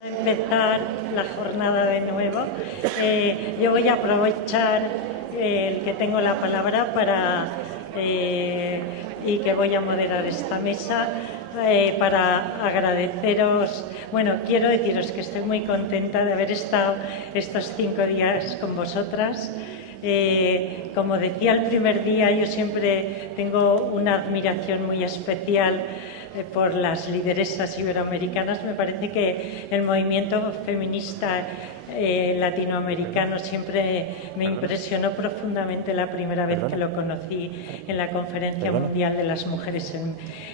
Empezar la jornada de nuevo. Yo voy a aprovechar el que tengo la palabra y que voy a moderar esta mesa para agradeceros. Bueno, quiero deciros que estoy muy contenta de haber estado estos 5 días con vosotras. Como decía el primer día, yo siempre tengo una admiración muy especial por las lideresas iberoamericanas. Me parece que el movimiento feminista latinoamericano siempre me impresionó profundamente la primera vez que lo conocí en la Conferencia Mundial de las Mujeres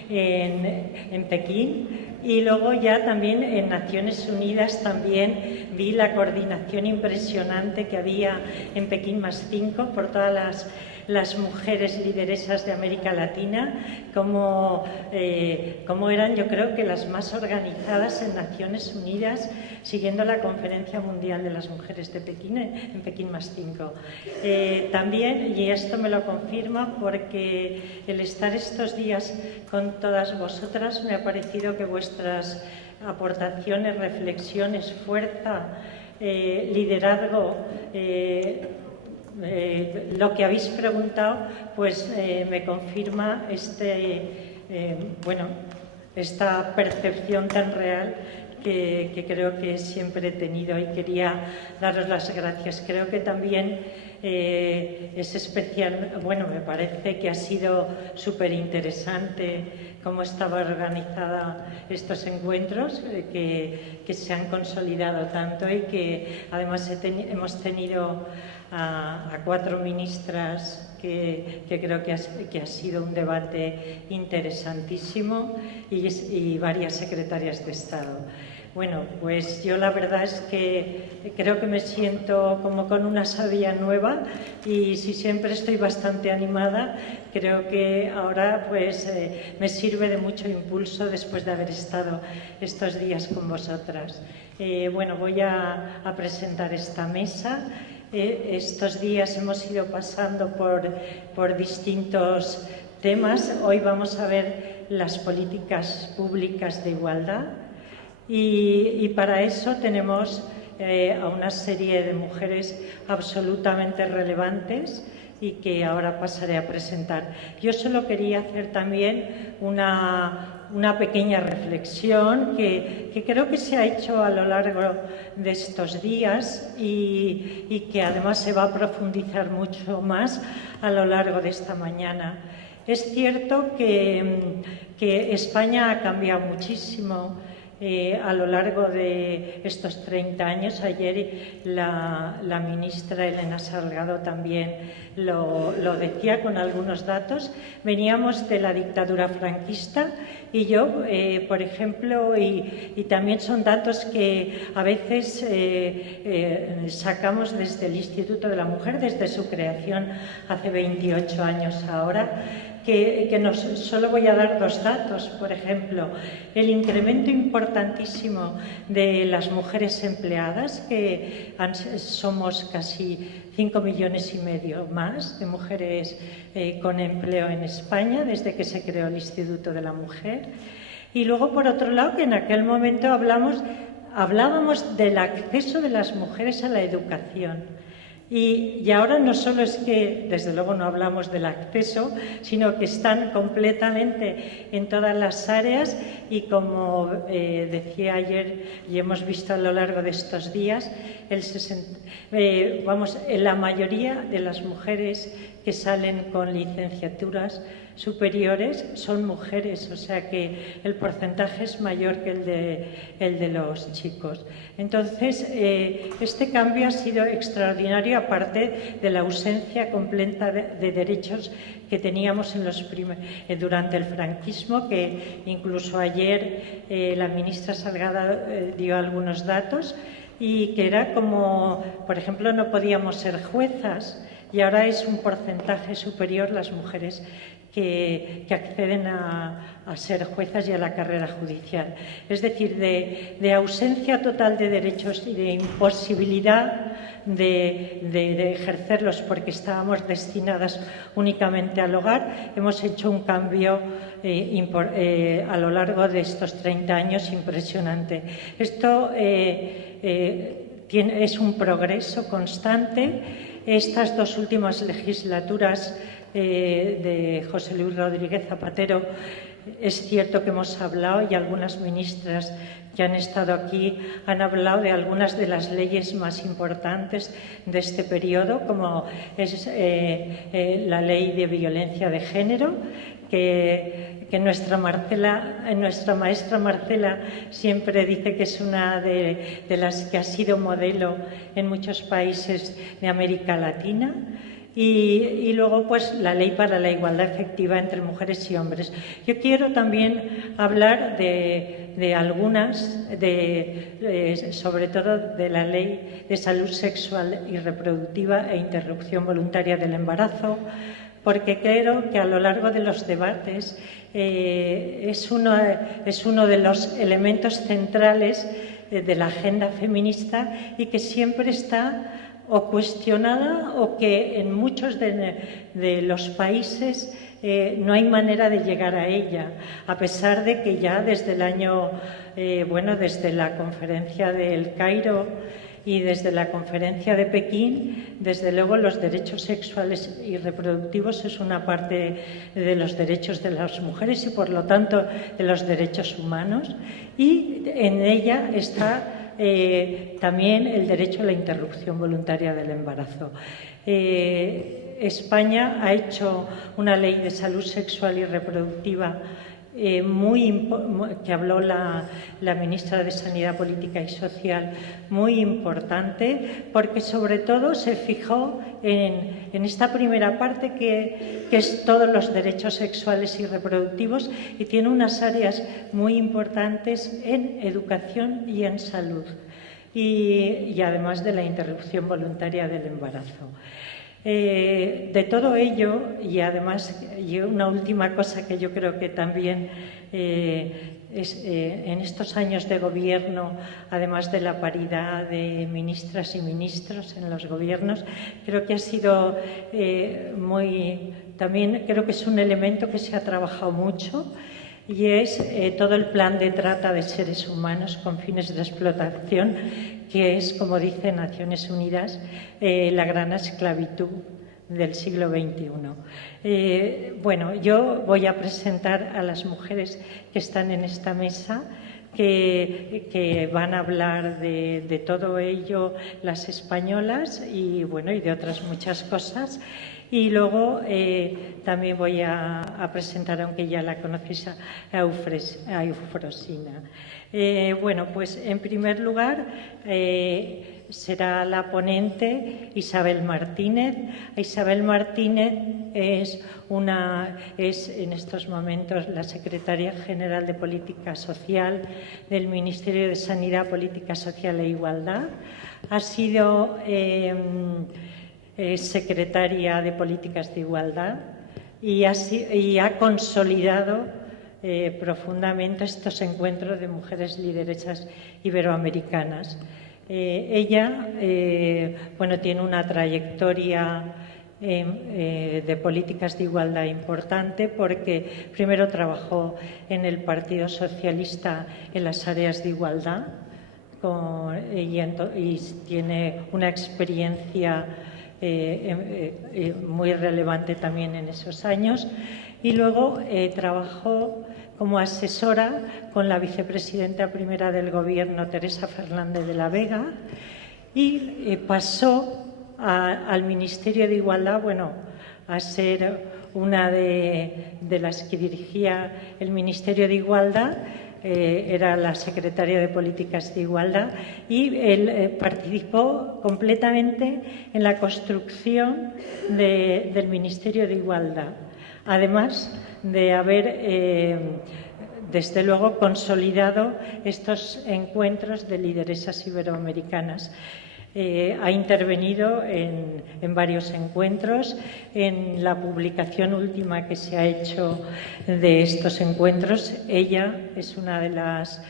en Pekín, y luego ya también en Naciones Unidas también vi la coordinación impresionante que había en Pekín +5 por todas las mujeres lideresas de América Latina, como eran, yo creo que las más organizadas en Naciones Unidas, siguiendo la Conferencia Mundial de las Mujeres de Pekín, en Pekín +5. También, y esto me lo confirma, porque el estar estos días con todas vosotras me ha parecido que vuestras aportaciones, reflexiones, fuerza, liderazgo, lo que habéis preguntado, pues me confirma esta percepción tan real que creo que siempre he tenido, y quería daros las gracias. Creo que también es especial, bueno, me parece que ha sido súper interesante cómo estaba organizada estos encuentros, que se han consolidado tanto, y que además hemos tenido a 4 ministras que creo que ha sido un debate interesantísimo, y varias secretarias de Estado. Bueno, pues yo la verdad es que creo que me siento como con una savia nueva, y si siempre estoy bastante animada, creo que ahora pues me sirve de mucho impulso después de haber estado estos días con vosotras. Bueno, voy a presentar esta mesa. Estos días hemos ido pasando por distintos temas. Hoy vamos a ver las políticas públicas de igualdad, y para eso tenemos a una serie de mujeres absolutamente relevantes y que ahora pasaré a presentar. Yo solo quería hacer también una pequeña reflexión que creo que se ha hecho a lo largo de estos días, y que además se va a profundizar mucho más a lo largo de esta mañana. Es cierto que España ha cambiado muchísimo a lo largo de estos 30 años. Ayer la ministra Elena Salgado también lo decía con algunos datos. Veníamos de la dictadura franquista, y yo, por ejemplo, y también son datos que a veces sacamos desde el Instituto de la Mujer, desde su creación hace 28 años ahora, solo voy a dar 2 datos. Por ejemplo, el incremento importantísimo de las mujeres empleadas, que somos casi 5,5 millones más de mujeres con empleo en España desde que se creó el Instituto de la Mujer. Y luego, por otro lado, que en aquel momento hablábamos del acceso de las mujeres a la educación. Y ahora no solo es que, desde luego, no hablamos del acceso, sino que están completamente en todas las áreas, y como decía ayer y hemos visto a lo largo de estos días, la mayoría de las mujeres que salen con licenciaturas superiores son mujeres, o sea que el porcentaje es mayor que el de los chicos. Entonces, este cambio ha sido extraordinario, aparte de la ausencia completa de derechos que teníamos durante el franquismo, que incluso ayer la ministra Salgado dio algunos datos, y que era como, por ejemplo, no podíamos ser juezas, y ahora es un porcentaje superior las mujeres que acceden a ser juezas y a la carrera judicial. Es decir, de ausencia total de derechos y de imposibilidad de ejercerlos porque estábamos destinadas únicamente al hogar, hemos hecho un cambio a lo largo de estos 30 años impresionante. Esto es un progreso constante. Estas 2 últimas legislaturas de José Luis Rodríguez Zapatero, es cierto que hemos hablado, y algunas ministras que han estado aquí han hablado de algunas de las leyes más importantes de este periodo, como es la ley de violencia de género, que nuestra maestra Marcela siempre dice que es una de las que ha sido modelo en muchos países de América Latina. Y luego, pues, la ley para la igualdad efectiva entre mujeres y hombres. Yo quiero también hablar de algunas, sobre todo de la Ley de Salud Sexual y Reproductiva e Interrupción Voluntaria del Embarazo, porque creo que a lo largo de los debates es uno de los elementos centrales de la agenda feminista y que siempre está o cuestionada o que en muchos de los países no hay manera de llegar a ella, a pesar de que ya desde el año, desde la conferencia del Cairo y desde la conferencia de Pekín, desde luego los derechos sexuales y reproductivos es una parte de los derechos de las mujeres y por lo tanto de los derechos humanos, y en ella está también el derecho a la interrupción voluntaria del embarazo. España ha hecho una ley de salud sexual y reproductiva que habló la ministra de Sanidad Política y Social, muy importante, porque sobre todo se fijó en esta primera parte que es todos los derechos sexuales y reproductivos, y tiene unas áreas muy importantes en educación y en salud, y además de la interrupción voluntaria del embarazo. De todo ello, y además, y una última cosa que yo creo que también en estos años de gobierno, además de la paridad de ministras y ministros en los gobiernos, creo que ha sido también creo que es un elemento que se ha trabajado mucho, y es todo el plan de trata de seres humanos con fines de explotación, que es, como dice Naciones Unidas, la gran esclavitud del siglo XXI. Yo voy a presentar a las mujeres que están en esta mesa, que van a hablar de todo ello, las españolas, y de otras muchas cosas. Y luego también voy a presentar, aunque ya la conocéis, a Eufrosina. Pues en primer lugar será la ponente Isabel Martínez. Isabel Martínez es en estos momentos la secretaria general de Política Social del Ministerio de Sanidad, Política Social e Igualdad. Ha sido secretaria de Políticas de Igualdad y ha consolidado profundamente estos encuentros de mujeres lideresas iberoamericanas. Ella tiene una trayectoria de políticas de igualdad importante, porque primero trabajó en el Partido Socialista en las áreas de igualdad y tiene una experiencia muy relevante también en esos años, y luego trabajó como asesora con la vicepresidenta primera del Gobierno, Teresa Fernández de la Vega, y pasó al Ministerio de Igualdad, a ser una de las que dirigía el Ministerio de Igualdad. Era la secretaria de Políticas de Igualdad, y él participó completamente en la construcción del Ministerio de Igualdad, además de haber, desde luego, consolidado estos encuentros de lideresas iberoamericanas. Ha intervenido en varios encuentros. En la publicación última que se ha hecho de estos encuentros, ella es una de las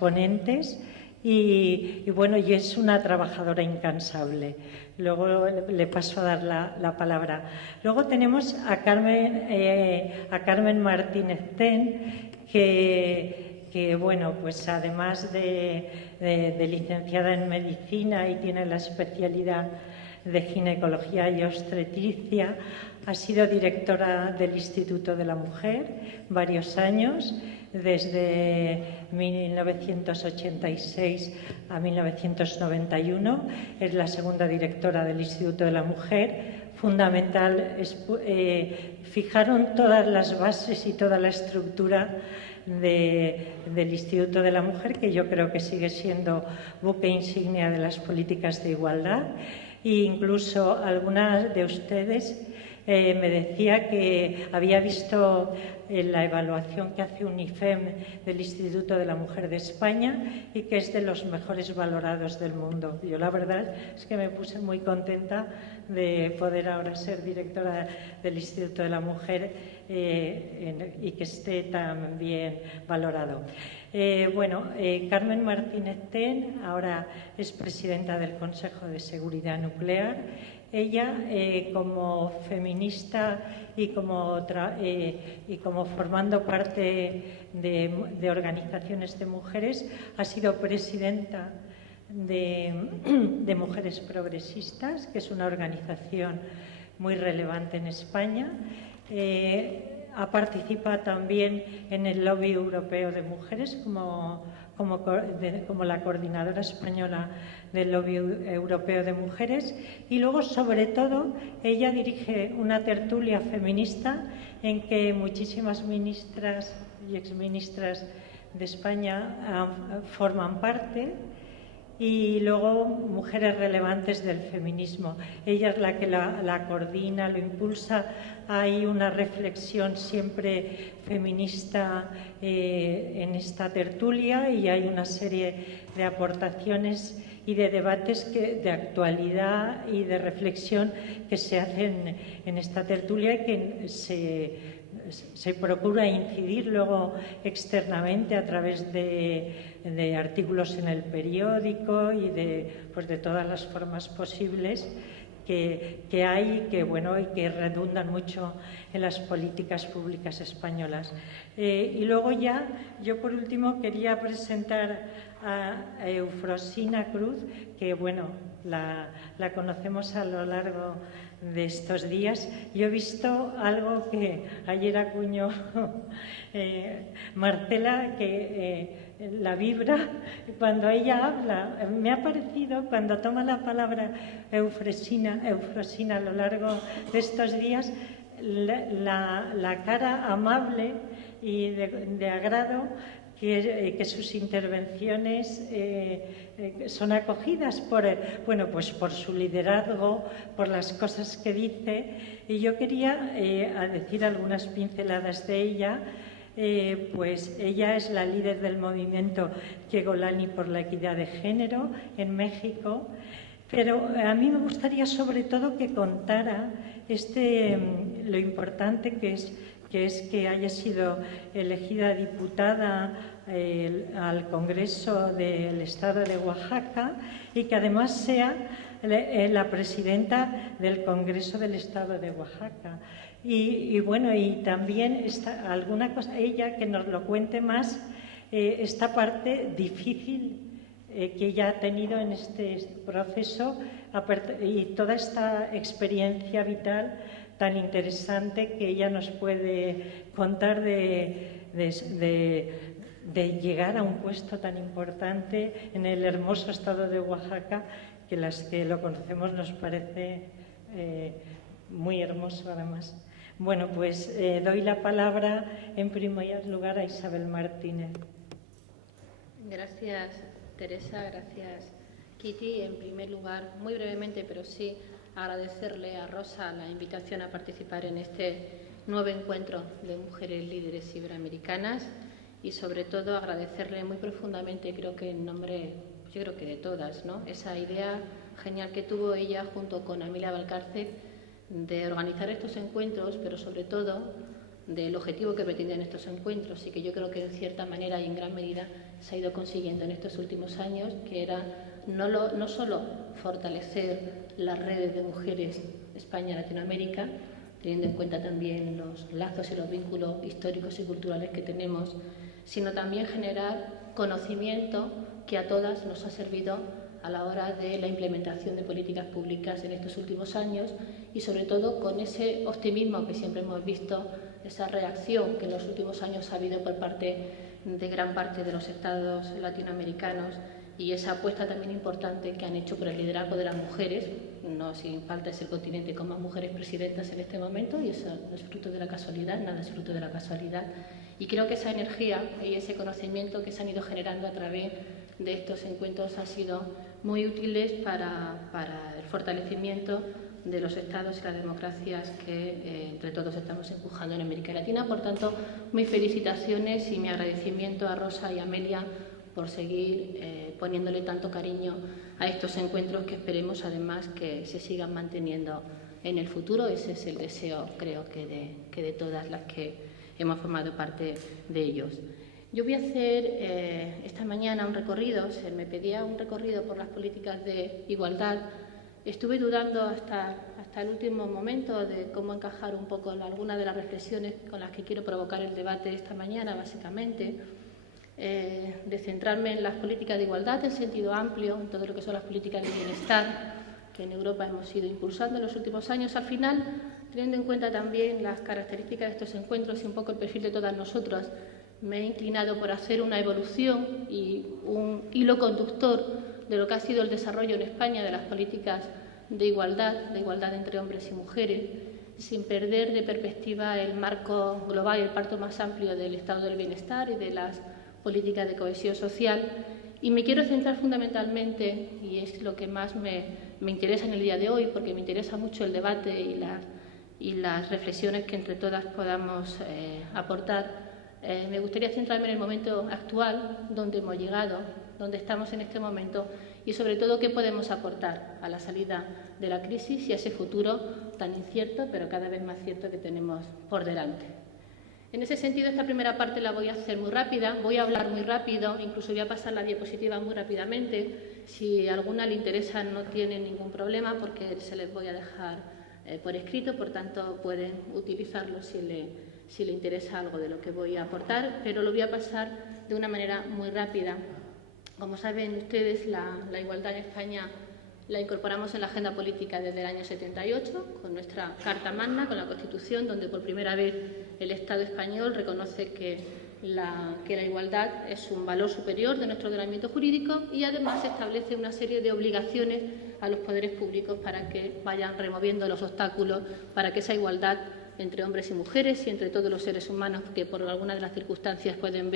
ponentes y bueno, y es una trabajadora incansable. Luego le paso a dar la palabra. Luego tenemos a Carmen Martínez Ten, que bueno, pues además de licenciada en medicina y tiene la especialidad de ginecología y obstetricia, ha sido directora del Instituto de la Mujer varios años, desde 1986 a 1991. Es la segunda directora del Instituto de la Mujer. Fundamental, fijaron todas las bases y toda la estructura del Instituto de la Mujer, que yo creo que sigue siendo buque insignia de las políticas de igualdad. E incluso algunas de ustedes me decía que había visto la evaluación que hace UNIFEM del Instituto de la Mujer de España y que es de los mejores valorados del mundo. Yo la verdad es que me puse muy contenta de poder ahora ser directora del Instituto de la Mujer y que esté tan bien valorado. Carmen Martínez Ten ahora es presidenta del Consejo de Seguridad Nuclear. Ella, como feminista y como formando parte de organizaciones de mujeres, ha sido presidenta de Mujeres Progresistas, que es una organización muy relevante en España. Ha participado también en el Lobby Europeo de Mujeres como la coordinadora española del Lobby Europeo de Mujeres, y luego, sobre todo, ella dirige una tertulia feminista en que muchísimas ministras y exministras de España forman parte, y luego mujeres relevantes del feminismo. Ella es la que la coordina, lo impulsa. Hay una reflexión siempre feminista en esta tertulia, y hay una serie de aportaciones y de debates de actualidad y de reflexión que se hacen en esta tertulia, y que se procura incidir luego externamente a través de artículos en el periódico y de todas las formas posibles que hay, y que redundan mucho en las políticas públicas españolas. Y luego ya, yo por último quería presentar a Eufrosina Cruz, que la conocemos a lo largo de estos días. Yo he visto algo que ayer acuñó Marcela, que la vibra, cuando ella habla, me ha parecido, cuando toma la palabra Eufrosina a lo largo de estos días, la cara amable y de agrado que sus intervenciones son acogidas por su liderazgo, por las cosas que dice. Y yo quería decir algunas pinceladas de ella. Pues ella es la líder del movimiento Yegolani por la equidad de género en México, pero a mí me gustaría sobre todo que contara lo importante que es que haya sido elegida diputada al Congreso del Estado de Oaxaca, y que además sea la presidenta del Congreso del Estado de Oaxaca. Y también alguna cosa, ella que nos lo cuente más, esta parte difícil que ella ha tenido en este proceso, y toda esta experiencia vital tan interesante que ella nos puede contar de llegar a un puesto tan importante en el hermoso estado de Oaxaca, que las que lo conocemos nos parece muy hermoso además. Doy la palabra en primer lugar a Isabel Martínez. Gracias, Teresa. Gracias, Kitty. En primer lugar, muy brevemente, pero sí, agradecerle a Rosa la invitación a participar en este nuevo encuentro de mujeres líderes iberoamericanas, y sobre todo agradecerle muy profundamente, creo que en nombre yo creo que de todas, ¿no? Esa idea genial que tuvo ella junto con Amelia Valcárcel de organizar estos encuentros, pero sobre todo del objetivo que pretendían estos encuentros, y que yo creo que en cierta manera y en gran medida se ha ido consiguiendo en estos últimos años, que era no solo fortalecer las redes de mujeres España-Latinoamérica, teniendo en cuenta también los lazos y los vínculos históricos y culturales que tenemos, sino también generar conocimiento que a todas nos ha servido a la hora de la implementación de políticas públicas en estos últimos años, y sobre todo con ese optimismo que siempre hemos visto, esa reacción que en los últimos años ha habido por parte de gran parte de los estados latinoamericanos, y esa apuesta también importante que han hecho por el liderazgo de las mujeres. No sin falta es el continente con más mujeres presidentas en este momento, y eso no es fruto de la casualidad, nada es fruto de la casualidad. Y creo que esa energía y ese conocimiento que se han ido generando a través de estos encuentros han sido muy útiles para el fortalecimiento de los estados y las democracias que entre todos estamos empujando en América Latina. Por tanto, mis felicitaciones y mi agradecimiento a Rosa y a Amelia por seguir poniéndole tanto cariño a estos encuentros, que esperemos además que se sigan manteniendo en el futuro. Ese es el deseo, creo que de todas las que hemos formado parte de ellos. Yo voy a hacer esta mañana un recorrido, se me pedía un recorrido por las políticas de igualdad. Estuve dudando hasta el último momento de cómo encajar un poco en algunas de las reflexiones con las que quiero provocar el debate esta mañana, básicamente, de centrarme en las políticas de igualdad en sentido amplio, en todo lo que son las políticas de bienestar que en Europa hemos ido impulsando en los últimos años. Al final, teniendo en cuenta también las características de estos encuentros y un poco el perfil de todas nosotras, me he inclinado por hacer una evolución y un hilo conductor de lo que ha sido el desarrollo en España de las políticas de igualdad entre hombres y mujeres, sin perder de perspectiva el marco global y el marco más amplio del estado del bienestar y de las políticas de cohesión social. Y me quiero centrar fundamentalmente, y es lo que más me interesa en el día de hoy, porque me interesa mucho el debate y las reflexiones que entre todas podamos aportar. Me gustaría centrarme en el momento actual, donde hemos llegado, donde estamos en este momento, y sobre todo qué podemos aportar a la salida de la crisis y a ese futuro tan incierto, pero cada vez más cierto, que tenemos por delante. En ese sentido, esta primera parte la voy a hacer muy rápida, voy a hablar muy rápido, incluso voy a pasar la diapositiva muy rápidamente. Si a alguna le interesa, no tiene ningún problema, porque se les voy a dejar por escrito, por tanto pueden utilizarlo si le interesa algo de lo que voy a aportar, pero lo voy a pasar de una manera muy rápida. Como saben ustedes, la igualdad en España la incorporamos en la agenda política desde el año 78, con nuestra Carta Magna, con la Constitución, donde por primera vez el Estado español reconoce que la igualdad es un valor superior de nuestro ordenamiento jurídico, y además establece una serie de obligaciones a los poderes públicos para que vayan removiendo los obstáculos para que esa igualdad entre hombres y mujeres y entre todos los seres humanos que por alguna de las circunstancias pueden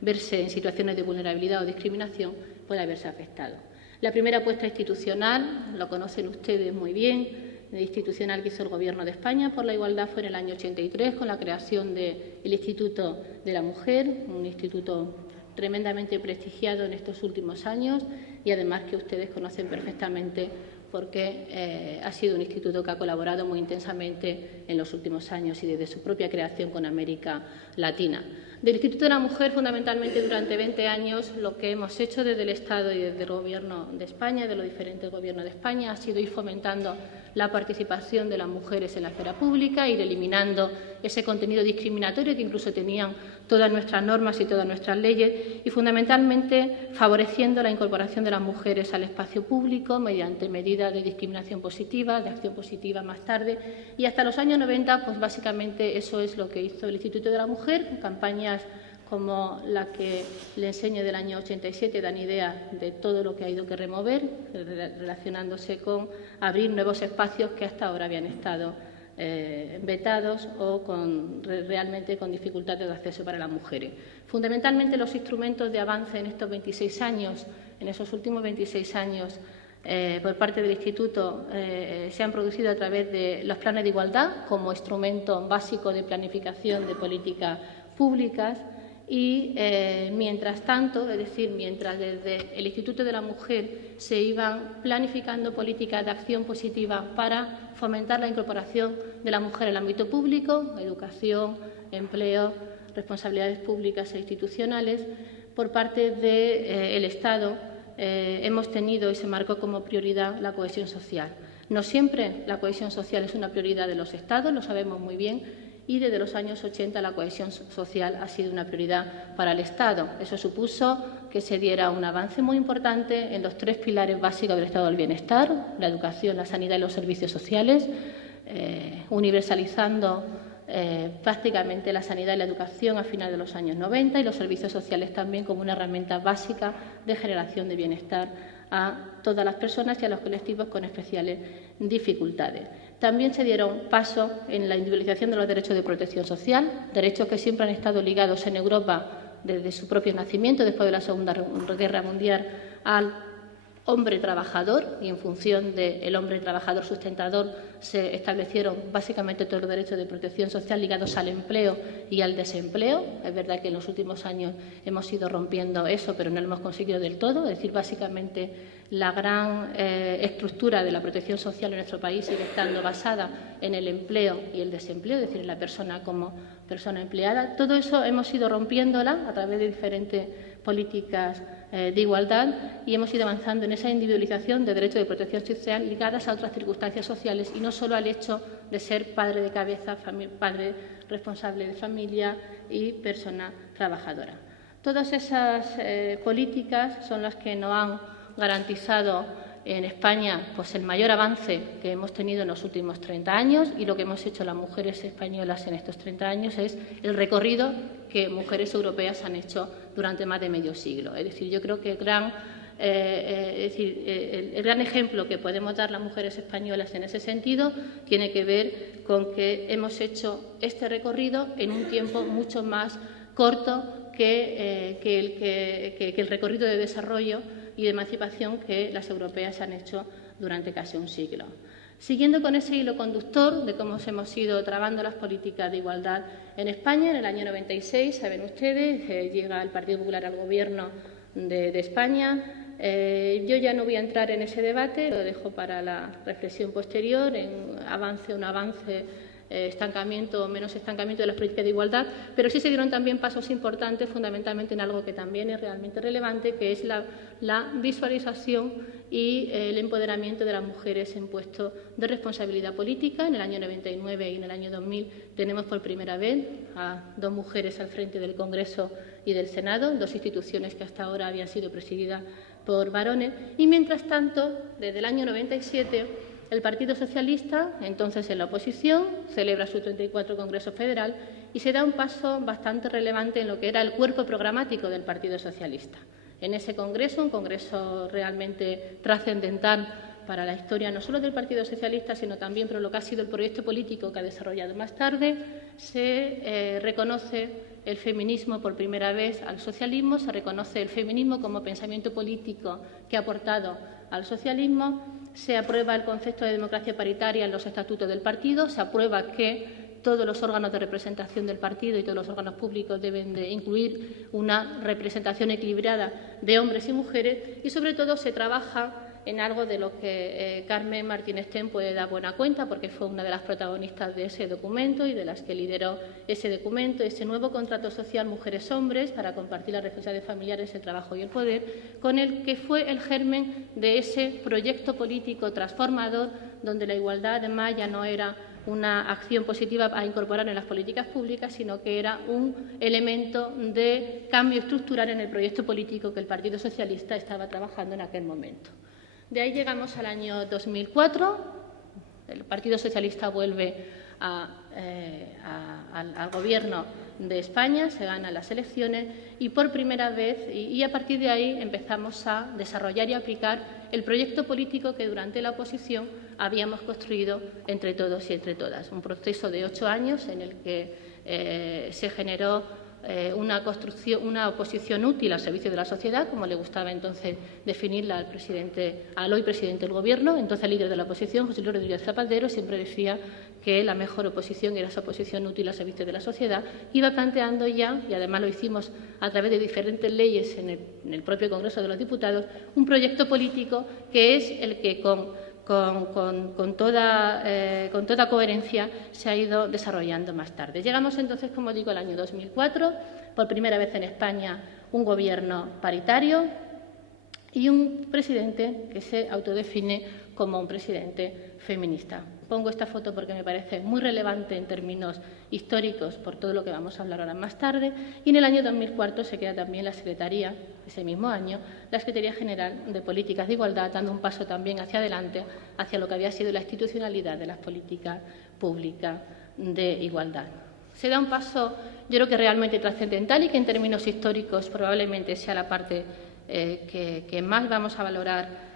verse en situaciones de vulnerabilidad o discriminación, pueda verse afectado. La primera apuesta institucional, lo conocen ustedes muy bien, institucional que hizo el Gobierno de España por la igualdad fue en el año 83, con la creación del Instituto de la Mujer, un instituto tremendamente prestigiado en estos últimos años, y además que ustedes conocen perfectamente, porque ha sido un instituto que ha colaborado muy intensamente en los últimos años y desde su propia creación con América Latina. Del Instituto de la Mujer, fundamentalmente durante 20 años, lo que hemos hecho desde el Estado y desde el Gobierno de España, de los diferentes gobiernos de España, ha sido ir fomentando la participación de las mujeres en la esfera pública, ir eliminando ese contenido discriminatorio que incluso tenían todas nuestras normas y todas nuestras leyes, y fundamentalmente favoreciendo la incorporación de las mujeres al espacio público mediante medidas de discriminación positiva, de acción positiva más tarde, y hasta los años 90, pues básicamente eso es lo que hizo el Instituto de la Mujer, con campañas como la que le enseño del año 87 dan idea de todo lo que ha ido que remover, relacionándose con abrir nuevos espacios que hasta ahora habían estado vetados o realmente con dificultades de acceso para las mujeres. Fundamentalmente los instrumentos de avance en estos 26 años, en esos últimos 26 años, por parte del Instituto se han producido a través de los planes de igualdad como instrumento básico de planificación de políticas públicas, y, mientras tanto, es decir, mientras desde el Instituto de la Mujer se iban planificando políticas de acción positiva para fomentar la incorporación de la mujer en el ámbito público, educación, empleo, responsabilidades públicas e institucionales, por parte del Estado hemos tenido y se marcó como prioridad la cohesión social. No siempre la cohesión social es una prioridad de los Estados, lo sabemos muy bien, y desde los años 80 la cohesión social ha sido una prioridad para el Estado. Eso supuso que se diera un avance muy importante en los 3 pilares básicos del Estado del Bienestar: la educación, la sanidad y los servicios sociales, universalizando prácticamente la sanidad y la educación a finales de los años 90 y los servicios sociales también como una herramienta básica de generación de bienestar a todas las personas y a los colectivos con especiales dificultades. También se dieron pasos en la individualización de los derechos de protección social, derechos que siempre han estado ligados en Europa desde su propio nacimiento, después de la Segunda Guerra Mundial, al hombre trabajador, y en función del hombre trabajador sustentador se establecieron básicamente todos los derechos de protección social ligados al empleo y al desempleo. Es verdad que en los últimos años hemos ido rompiendo eso, pero no lo hemos conseguido del todo. Es decir, básicamente la gran estructura de la protección social en nuestro país sigue estando basada en el empleo y el desempleo, es decir, en la persona como persona empleada. Todo eso hemos ido rompiéndola a través de diferentes políticas de igualdad y hemos ido avanzando en esa individualización de derechos de protección social ligadas a otras circunstancias sociales y no solo al hecho de ser padre de cabeza, padre responsable de familia y persona trabajadora. Todas esas políticas son las que nos han garantizado en España pues el mayor avance que hemos tenido en los últimos 30 años, y lo que hemos hecho las mujeres españolas en estos 30 años es el recorrido que mujeres europeas han hecho durante más de medio siglo. Es decir, yo creo que el gran ejemplo que podemos dar las mujeres españolas en ese sentido tiene que ver con que hemos hecho este recorrido en un tiempo mucho más corto que el recorrido de desarrollo y de emancipación que las europeas han hecho durante casi un siglo. Siguiendo con ese hilo conductor de cómo hemos ido trabando las políticas de igualdad en España, en el año 96, saben ustedes, llega el Partido Popular al Gobierno de España. Yo ya no voy a entrar en ese debate, lo dejo para la reflexión posterior, en avance o no avance, estancamiento o menos estancamiento de las políticas de igualdad, pero sí se dieron también pasos importantes, fundamentalmente en algo que también es realmente relevante, que es la visualización y el empoderamiento de las mujeres en puestos de responsabilidad política. En el año 99 y en el año 2000 tenemos por primera vez a 2 mujeres al frente del Congreso y del Senado, 2 instituciones que hasta ahora habían sido presididas por varones. Y mientras tanto, desde el año 97, el Partido Socialista, entonces en la oposición, celebra su 34 Congreso Federal y se da un paso bastante relevante en lo que era el cuerpo programático del Partido Socialista. En ese Congreso, un Congreso realmente trascendental para la historia no solo del Partido Socialista, sino también por lo que ha sido el proyecto político que ha desarrollado más tarde, se reconoce el feminismo por primera vez al socialismo, se reconoce el feminismo como pensamiento político que ha aportado al socialismo, se aprueba el concepto de democracia paritaria en los estatutos del partido, se aprueba que todos los órganos de representación del partido y todos los órganos públicos deben de incluir una representación equilibrada de hombres y mujeres y, sobre todo, se trabaja en algo de lo que Carmen Martínez Ten puede dar buena cuenta, porque fue una de las protagonistas de ese documento y de las que lideró ese documento, ese nuevo contrato social mujeres-hombres para compartir las responsabilidades familiares, el trabajo y el poder, con el que fue el germen de ese proyecto político transformador, donde la igualdad, además, ya no era una acción positiva a incorporar en las políticas públicas, sino que era un elemento de cambio estructural en el proyecto político que el Partido Socialista estaba trabajando en aquel momento. De ahí llegamos al año 2004, el Partido Socialista vuelve al Gobierno de España, se ganan las elecciones y por primera vez, y a partir de ahí empezamos a desarrollar y aplicar el proyecto político que durante la oposición habíamos construido entre todos y entre todas. Un proceso de 8 años en el que se generó una oposición útil al servicio de la sociedad, como le gustaba entonces definirla al hoy presidente del Gobierno, entonces líder de la oposición, José Luis Rodríguez Zapatero, siempre decía que la mejor oposición era esa oposición útil al servicio de la sociedad, iba planteando ya, y además lo hicimos a través de diferentes leyes en el propio Congreso de los Diputados, un proyecto político que es el que con toda coherencia se ha ido desarrollando más tarde. Llegamos entonces, como digo, al año 2004, por primera vez en España un gobierno paritario y un presidente que se autodefine como un presidente feminista. Pongo esta foto porque me parece muy relevante en términos históricos por todo lo que vamos a hablar ahora más tarde. Y en el año 2004 se crea también la Secretaría, ese mismo año, la Secretaría General de Políticas de Igualdad, dando un paso también hacia adelante, hacia lo que había sido la institucionalidad de las políticas públicas de igualdad. Se da un paso, yo creo que realmente trascendental y que en términos históricos probablemente sea la parte que más vamos a valorar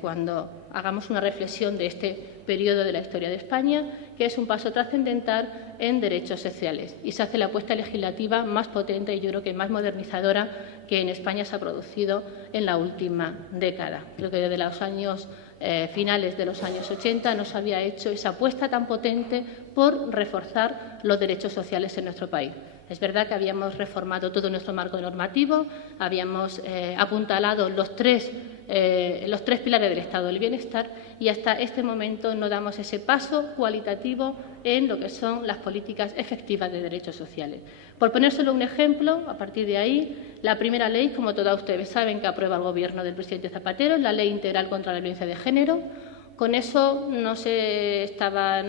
cuando hagamos una reflexión de este periodo de la historia de España, que es un paso trascendental en derechos sociales. Y se hace la apuesta legislativa más potente y yo creo que más modernizadora que en España se ha producido en la última década. Creo que desde los años finales de los años 80 no se había hecho esa apuesta tan potente por reforzar los derechos sociales en nuestro país. Es verdad que habíamos reformado todo nuestro marco normativo, habíamos apuntalado los tres pilares del Estado del Bienestar y hasta este momento no damos ese paso cualitativo en lo que son las políticas efectivas de derechos sociales. Por ponérselo un ejemplo, a partir de ahí, la primera ley, como todos ustedes saben, que aprueba el Gobierno del presidente Zapatero, es la Ley Integral contra la Violencia de Género. Con eso no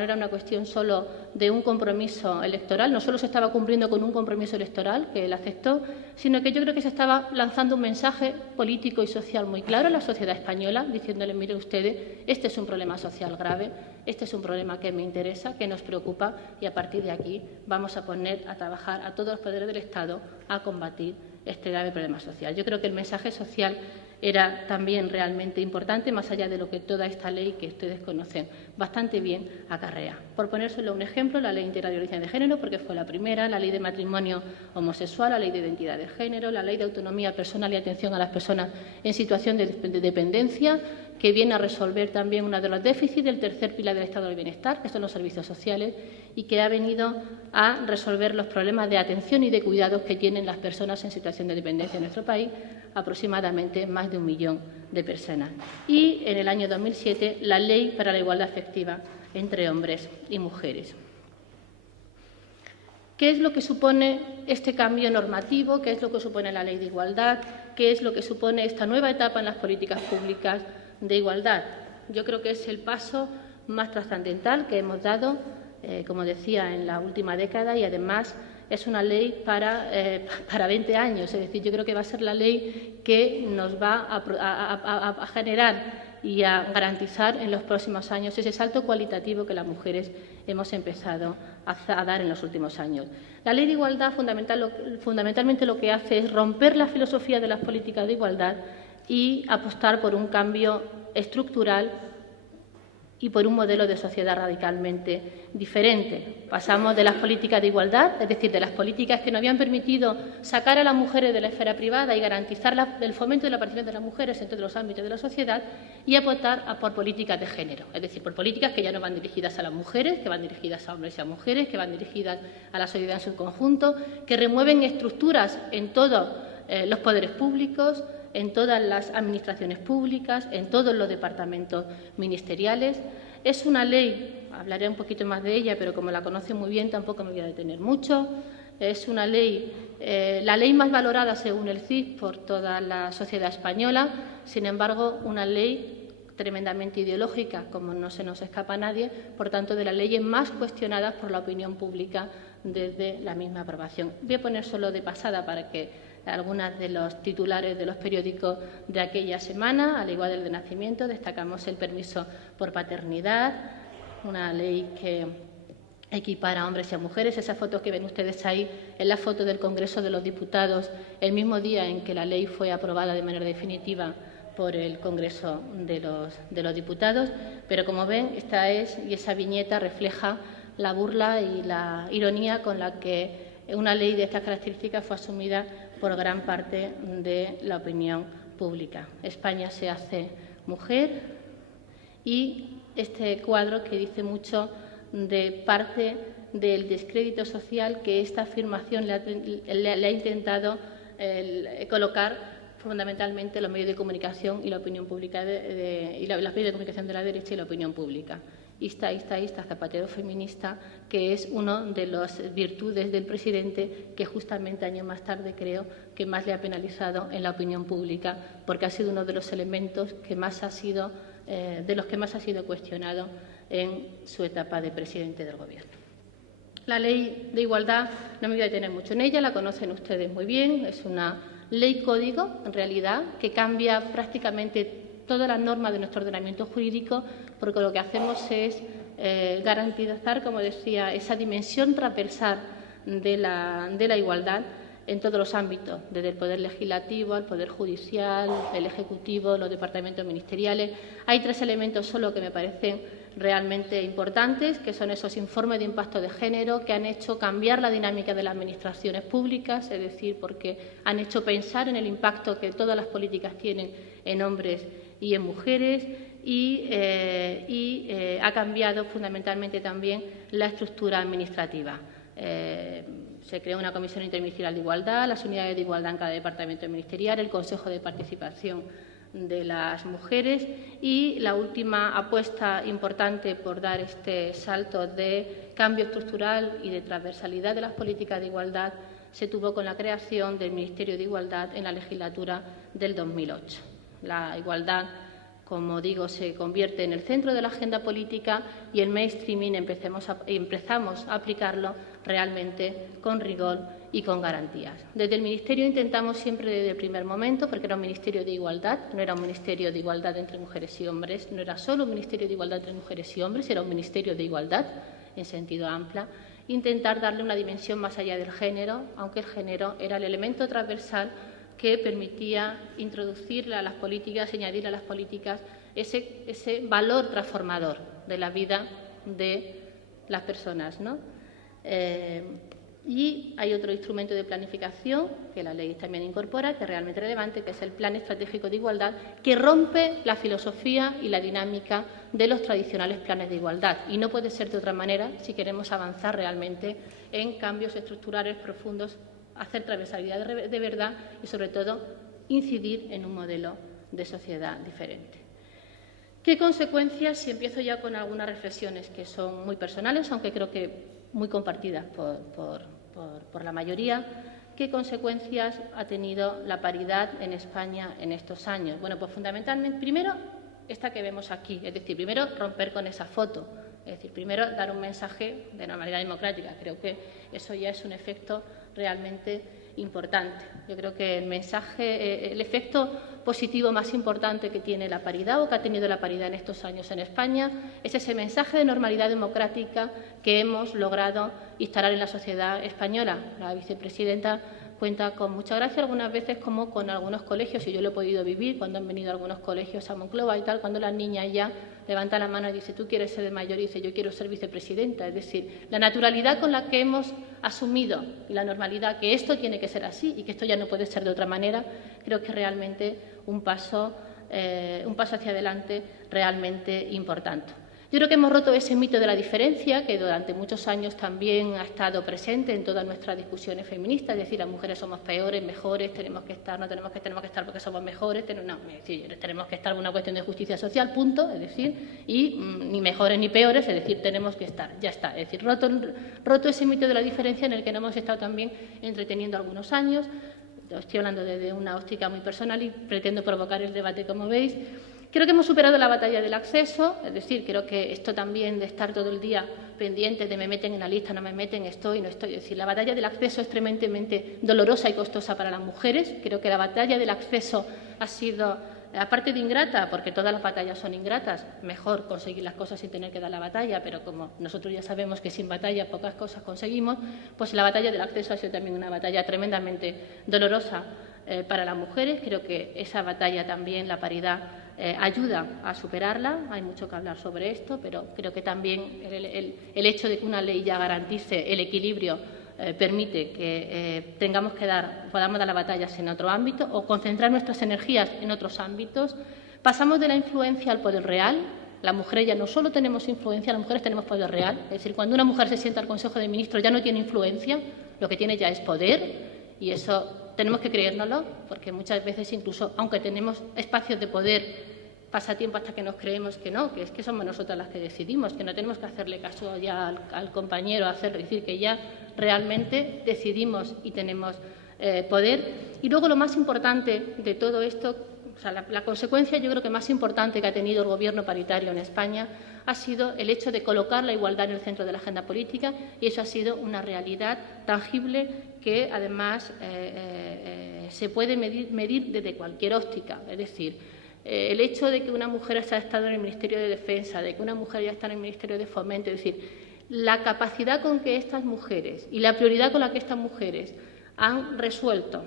era una cuestión solo de un compromiso electoral, no solo se estaba cumpliendo con un compromiso electoral que él aceptó, sino que yo creo que se estaba lanzando un mensaje político y social muy claro a la sociedad española, diciéndole, miren ustedes, este es un problema social grave, este es un problema que me interesa, que nos preocupa y a partir de aquí vamos a poner a trabajar a todos los poderes del Estado a combatir este grave problema social. Yo creo que el mensaje social era también realmente importante, más allá de lo que toda esta ley que ustedes conocen bastante bien acarrea. Por ponérselo un ejemplo, la Ley Integral de Violencia de Género, porque fue la primera, la Ley de Matrimonio Homosexual, la Ley de Identidad de Género, la Ley de Autonomía Personal y Atención a las Personas en Situación de Dependencia, que viene a resolver también uno de los déficits del tercer pilar del Estado del Bienestar, que son los servicios sociales, y que ha venido a resolver los problemas de atención y de cuidados que tienen las personas en situación de dependencia en nuestro país, aproximadamente más de 1 millón de personas. Y en el año 2007, la Ley para la Igualdad Efectiva entre hombres y mujeres. ¿Qué es lo que supone este cambio normativo? ¿Qué es lo que supone la Ley de Igualdad? ¿Qué es lo que supone esta nueva etapa en las políticas públicas de igualdad? Yo creo que es el paso más trascendental que hemos dado, como decía, en la última década y además es una ley para 20 años. Es decir, yo creo que va a ser la ley que nos va a generar y a garantizar en los próximos años ese salto cualitativo que las mujeres hemos empezado a dar en los últimos años. La Ley de Igualdad fundamentalmente lo que hace es romper la filosofía de las políticas de igualdad y apostar por un cambio estructural y por un modelo de sociedad radicalmente diferente. Pasamos de las políticas de igualdad, es decir, de las políticas que nos habían permitido sacar a las mujeres de la esfera privada y garantizar el fomento de la participación de las mujeres en todos los ámbitos de la sociedad y apostar por políticas de género, es decir, por políticas que ya no van dirigidas a las mujeres, que van dirigidas a hombres y a mujeres, que van dirigidas a la sociedad en su conjunto, que remueven estructuras en todos los poderes públicos, en todas las administraciones públicas, en todos los departamentos ministeriales. Es una ley, hablaré un poquito más de ella, pero como la conocen muy bien tampoco me voy a detener mucho. Es una ley, la ley más valorada según el CIS por toda la sociedad española, sin embargo, una ley tremendamente ideológica, como no se nos escapa a nadie, por tanto, de las leyes más cuestionadas por la opinión pública desde la misma aprobación. Voy a poner solo de pasada para que algunas de los titulares de los periódicos de aquella semana, al igual del de nacimiento, destacamos el permiso por paternidad, una ley que equipara a hombres y a mujeres. Esa foto que ven ustedes ahí es la foto del Congreso de los Diputados el mismo día en que la ley fue aprobada de manera definitiva por el Congreso de los Diputados, pero como ven, esa viñeta refleja la burla y la ironía con la que una ley de estas características fue asumida por gran parte de la opinión pública. España se hace mujer y este cuadro que dice mucho de parte del descrédito social que esta afirmación le ha intentado colocar fundamentalmente los medios de comunicación y la opinión pública y los medios de comunicación de la derecha y la opinión pública. Ista, Zapatero feminista, que es una de las virtudes del presidente que justamente años más tarde creo que más le ha penalizado en la opinión pública, porque ha sido uno de los elementos que más ha sido, de los que más ha sido cuestionado en su etapa de presidente del Gobierno. La Ley de Igualdad, no me voy a detener mucho en ella, la conocen ustedes muy bien, es una ley código, en realidad, que cambia prácticamente todas las normas de nuestro ordenamiento jurídico, porque lo que hacemos es garantizar, como decía, esa dimensión transversal de la igualdad en todos los ámbitos, desde el Poder Legislativo al Poder Judicial, el Ejecutivo, los departamentos ministeriales. Hay 3 elementos solo que me parecen realmente importantes, que son esos informes de impacto de género que han hecho cambiar la dinámica de las administraciones públicas, es decir, porque han hecho pensar en el impacto que todas las políticas tienen en hombres y en mujeres y ha cambiado fundamentalmente también la estructura administrativa. Se creó una comisión interministerial de igualdad, las unidades de igualdad en cada departamento ministerial, el Consejo de Participación de las Mujeres y la última apuesta importante por dar este salto de cambio estructural y de transversalidad de las políticas de igualdad se tuvo con la creación del Ministerio de Igualdad en la legislatura del 2008. La igualdad, como digo, se convierte en el centro de la agenda política y el mainstreaming empezamos a aplicarlo realmente con rigor y con garantías. Desde el Ministerio intentamos siempre desde el primer momento, porque era un Ministerio de Igualdad, no era un Ministerio de Igualdad entre mujeres y hombres, no era solo un Ministerio de Igualdad entre mujeres y hombres, era un Ministerio de Igualdad en sentido amplio, intentar darle una dimensión más allá del género, aunque el género era el elemento transversal que permitía introducir a las políticas, añadir a las políticas ese valor transformador de la vida de las personas, ¿no? Y hay otro instrumento de planificación que la ley también incorpora, que es realmente relevante, que es el Plan Estratégico de Igualdad, que rompe la filosofía y la dinámica de los tradicionales planes de igualdad. Y no puede ser de otra manera si queremos avanzar realmente en cambios estructurales profundos, hacer transversalidad de verdad y, sobre todo, incidir en un modelo de sociedad diferente. ¿Qué consecuencias? Si empiezo ya con algunas reflexiones que son muy personales, aunque creo que muy compartidas por la mayoría. ¿Qué consecuencias ha tenido la paridad en España en estos años? Bueno, pues fundamentalmente, primero, esta que vemos aquí, es decir, primero romper con esa foto, es decir, primero dar un mensaje de normalidad democrática. Creo que eso ya es un efecto realmente importante. Yo creo que el mensaje, el efecto positivo más importante que tiene la paridad o que ha tenido la paridad en estos años en España es ese mensaje de normalidad democrática que hemos logrado instalar en la sociedad española. La vicepresidenta cuenta con mucha gracia algunas veces como con algunos colegios, y yo lo he podido vivir cuando han venido algunos colegios a Moncloa y tal, cuando las niñas ya levantan la mano y dicen, ¿tú quieres ser de mayor? Y dice, yo quiero ser vicepresidenta. Es decir, la naturalidad con la que hemos asumido y la normalidad, que esto tiene que ser así y que esto ya no puede ser de otra manera, creo que es realmente un paso hacia adelante realmente importante. Yo creo que hemos roto ese mito de la diferencia que durante muchos años también ha estado presente en todas nuestras discusiones feministas, es decir, las mujeres somos peores, mejores, tenemos que estar, no tenemos que estar porque somos mejores, no, es decir, tenemos que estar por una cuestión de justicia social, punto, es decir, y ni mejores ni peores, es decir, tenemos que estar, ya está, es decir, roto ese mito de la diferencia en el que nos hemos estado también entreteniendo algunos años. Estoy hablando desde una óptica muy personal y pretendo provocar el debate, como veis. Creo que hemos superado la batalla del acceso, es decir, creo que esto también de estar todo el día pendiente de me meten en la lista, no me meten, estoy, no estoy. Es decir, la batalla del acceso es tremendamente dolorosa y costosa para las mujeres. Creo que la batalla del acceso ha sido, aparte de ingrata, porque todas las batallas son ingratas, mejor conseguir las cosas sin tener que dar la batalla, pero como nosotros ya sabemos que sin batalla pocas cosas conseguimos, pues la batalla del acceso ha sido también una batalla tremendamente dolorosa para las mujeres. Creo que esa batalla también, la paridad, ayuda a superarla. Hay mucho que hablar sobre esto, pero creo que también el hecho de que una ley ya garantice el equilibrio permite que podamos dar las batallas en otro ámbito o concentrar nuestras energías en otros ámbitos. Pasamos de la influencia al poder real. Las mujeres ya no solo tenemos influencia, las mujeres tenemos poder real. Es decir, cuando una mujer se sienta al Consejo de Ministros ya no tiene influencia, lo que tiene ya es poder, y eso tenemos que creérnoslo, porque muchas veces incluso, aunque tenemos espacios de poder, pasa tiempo hasta que nos creemos que no, que es que somos nosotras las que decidimos, que no tenemos que hacerle caso ya al compañero, decir que ya realmente decidimos y tenemos poder. Y luego lo más importante de todo esto, o sea, la consecuencia yo creo que más importante que ha tenido el Gobierno paritario en España ha sido el hecho de colocar la igualdad en el centro de la agenda política, y eso ha sido una realidad tangible que además se puede medir desde cualquier óptica. Es decir, el hecho de que una mujer haya estado en el Ministerio de Defensa, de que una mujer haya estado en el Ministerio de Fomento, es decir, la capacidad con que estas mujeres y la prioridad con la que estas mujeres han resuelto,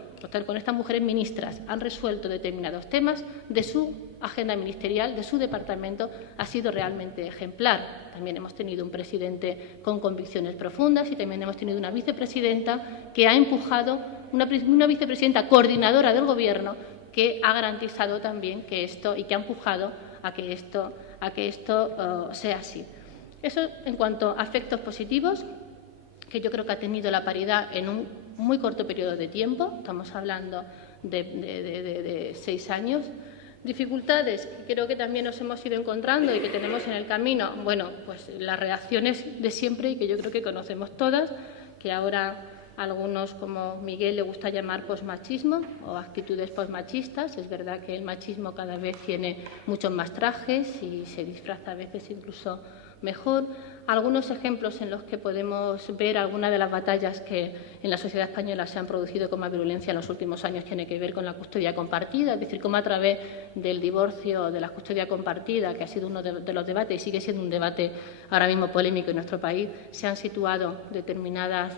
con estas mujeres ministras, han resuelto determinados temas de su agenda ministerial, de su departamento, ha sido realmente ejemplar. También hemos tenido un presidente con convicciones profundas y también hemos tenido una vicepresidenta que ha empujado, una vicepresidenta coordinadora del Gobierno que ha garantizado también que esto y que ha empujado a que esto sea así. Eso en cuanto a aspectos positivos que yo creo que ha tenido la paridad en un muy corto periodo de tiempo, estamos hablando de 6 años. Dificultades que creo que también nos hemos ido encontrando y que tenemos en el camino, bueno, pues las reacciones de siempre y que yo creo que conocemos todas, que ahora a algunos, como Miguel, le gusta llamar posmachismo o actitudes posmachistas. Es verdad que el machismo cada vez tiene muchos más trajes y se disfraza a veces incluso mejor. Algunos ejemplos en los que podemos ver algunas de las batallas que en la sociedad española se han producido con más virulencia en los últimos años tiene que ver con la custodia compartida, es decir, cómo a través del divorcio, de la custodia compartida, que ha sido uno de los debates y sigue siendo un debate ahora mismo polémico en nuestro país, se han situado determinadas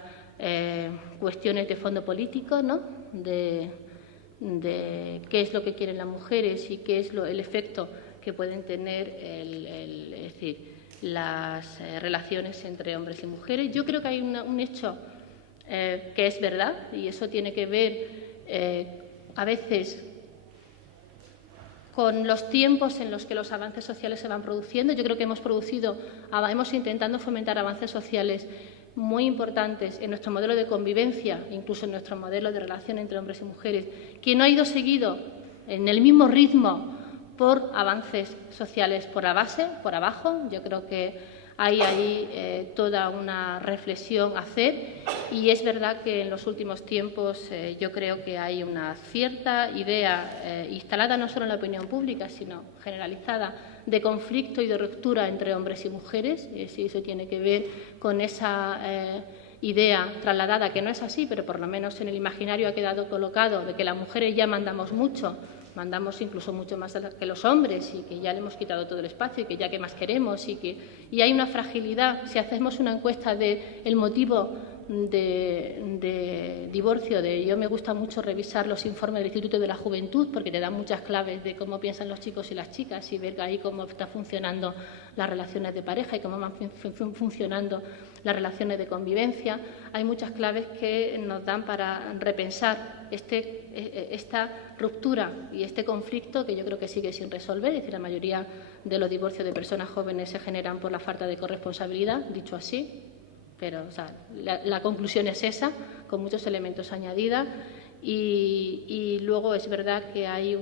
cuestiones de fondo político, ¿no? de qué es lo que quieren las mujeres y qué es el efecto que pueden tener es decir, las relaciones entre hombres y mujeres. Yo creo que hay un hecho que es verdad, y eso tiene que ver a veces con los tiempos en los que los avances sociales se van produciendo. Yo creo que hemos intentado fomentar avances sociales muy importantes en nuestro modelo de convivencia, incluso en nuestro modelo de relación entre hombres y mujeres, que no ha ido seguido en el mismo ritmo por avances sociales por la base, por abajo. Yo creo que hay ahí toda una reflexión a hacer, y es verdad que en los últimos tiempos yo creo que hay una cierta idea instalada no solo en la opinión pública, sino generalizada, de conflicto y de ruptura entre hombres y mujeres. Si eso tiene que ver con esa idea trasladada, que no es así, pero por lo menos en el imaginario ha quedado colocado, de que las mujeres ya mandamos mucho, mandamos incluso mucho más que los hombres, y que ya le hemos quitado todo el espacio y que ya qué más queremos, y hay una fragilidad. Si hacemos una encuesta del motivo de divorcio, yo me gusta mucho revisar los informes del Instituto de la Juventud, porque te dan muchas claves de cómo piensan los chicos y las chicas, y ver ahí cómo están funcionando las relaciones de pareja y cómo van funcionando las relaciones de convivencia. Hay muchas claves que nos dan para repensar esta ruptura y este conflicto, que yo creo que sigue sin resolver. Es decir, la mayoría de los divorcios de personas jóvenes se generan por la falta de corresponsabilidad, dicho así, pero o sea, la conclusión es esa, con muchos elementos añadidos. Y luego es verdad que hay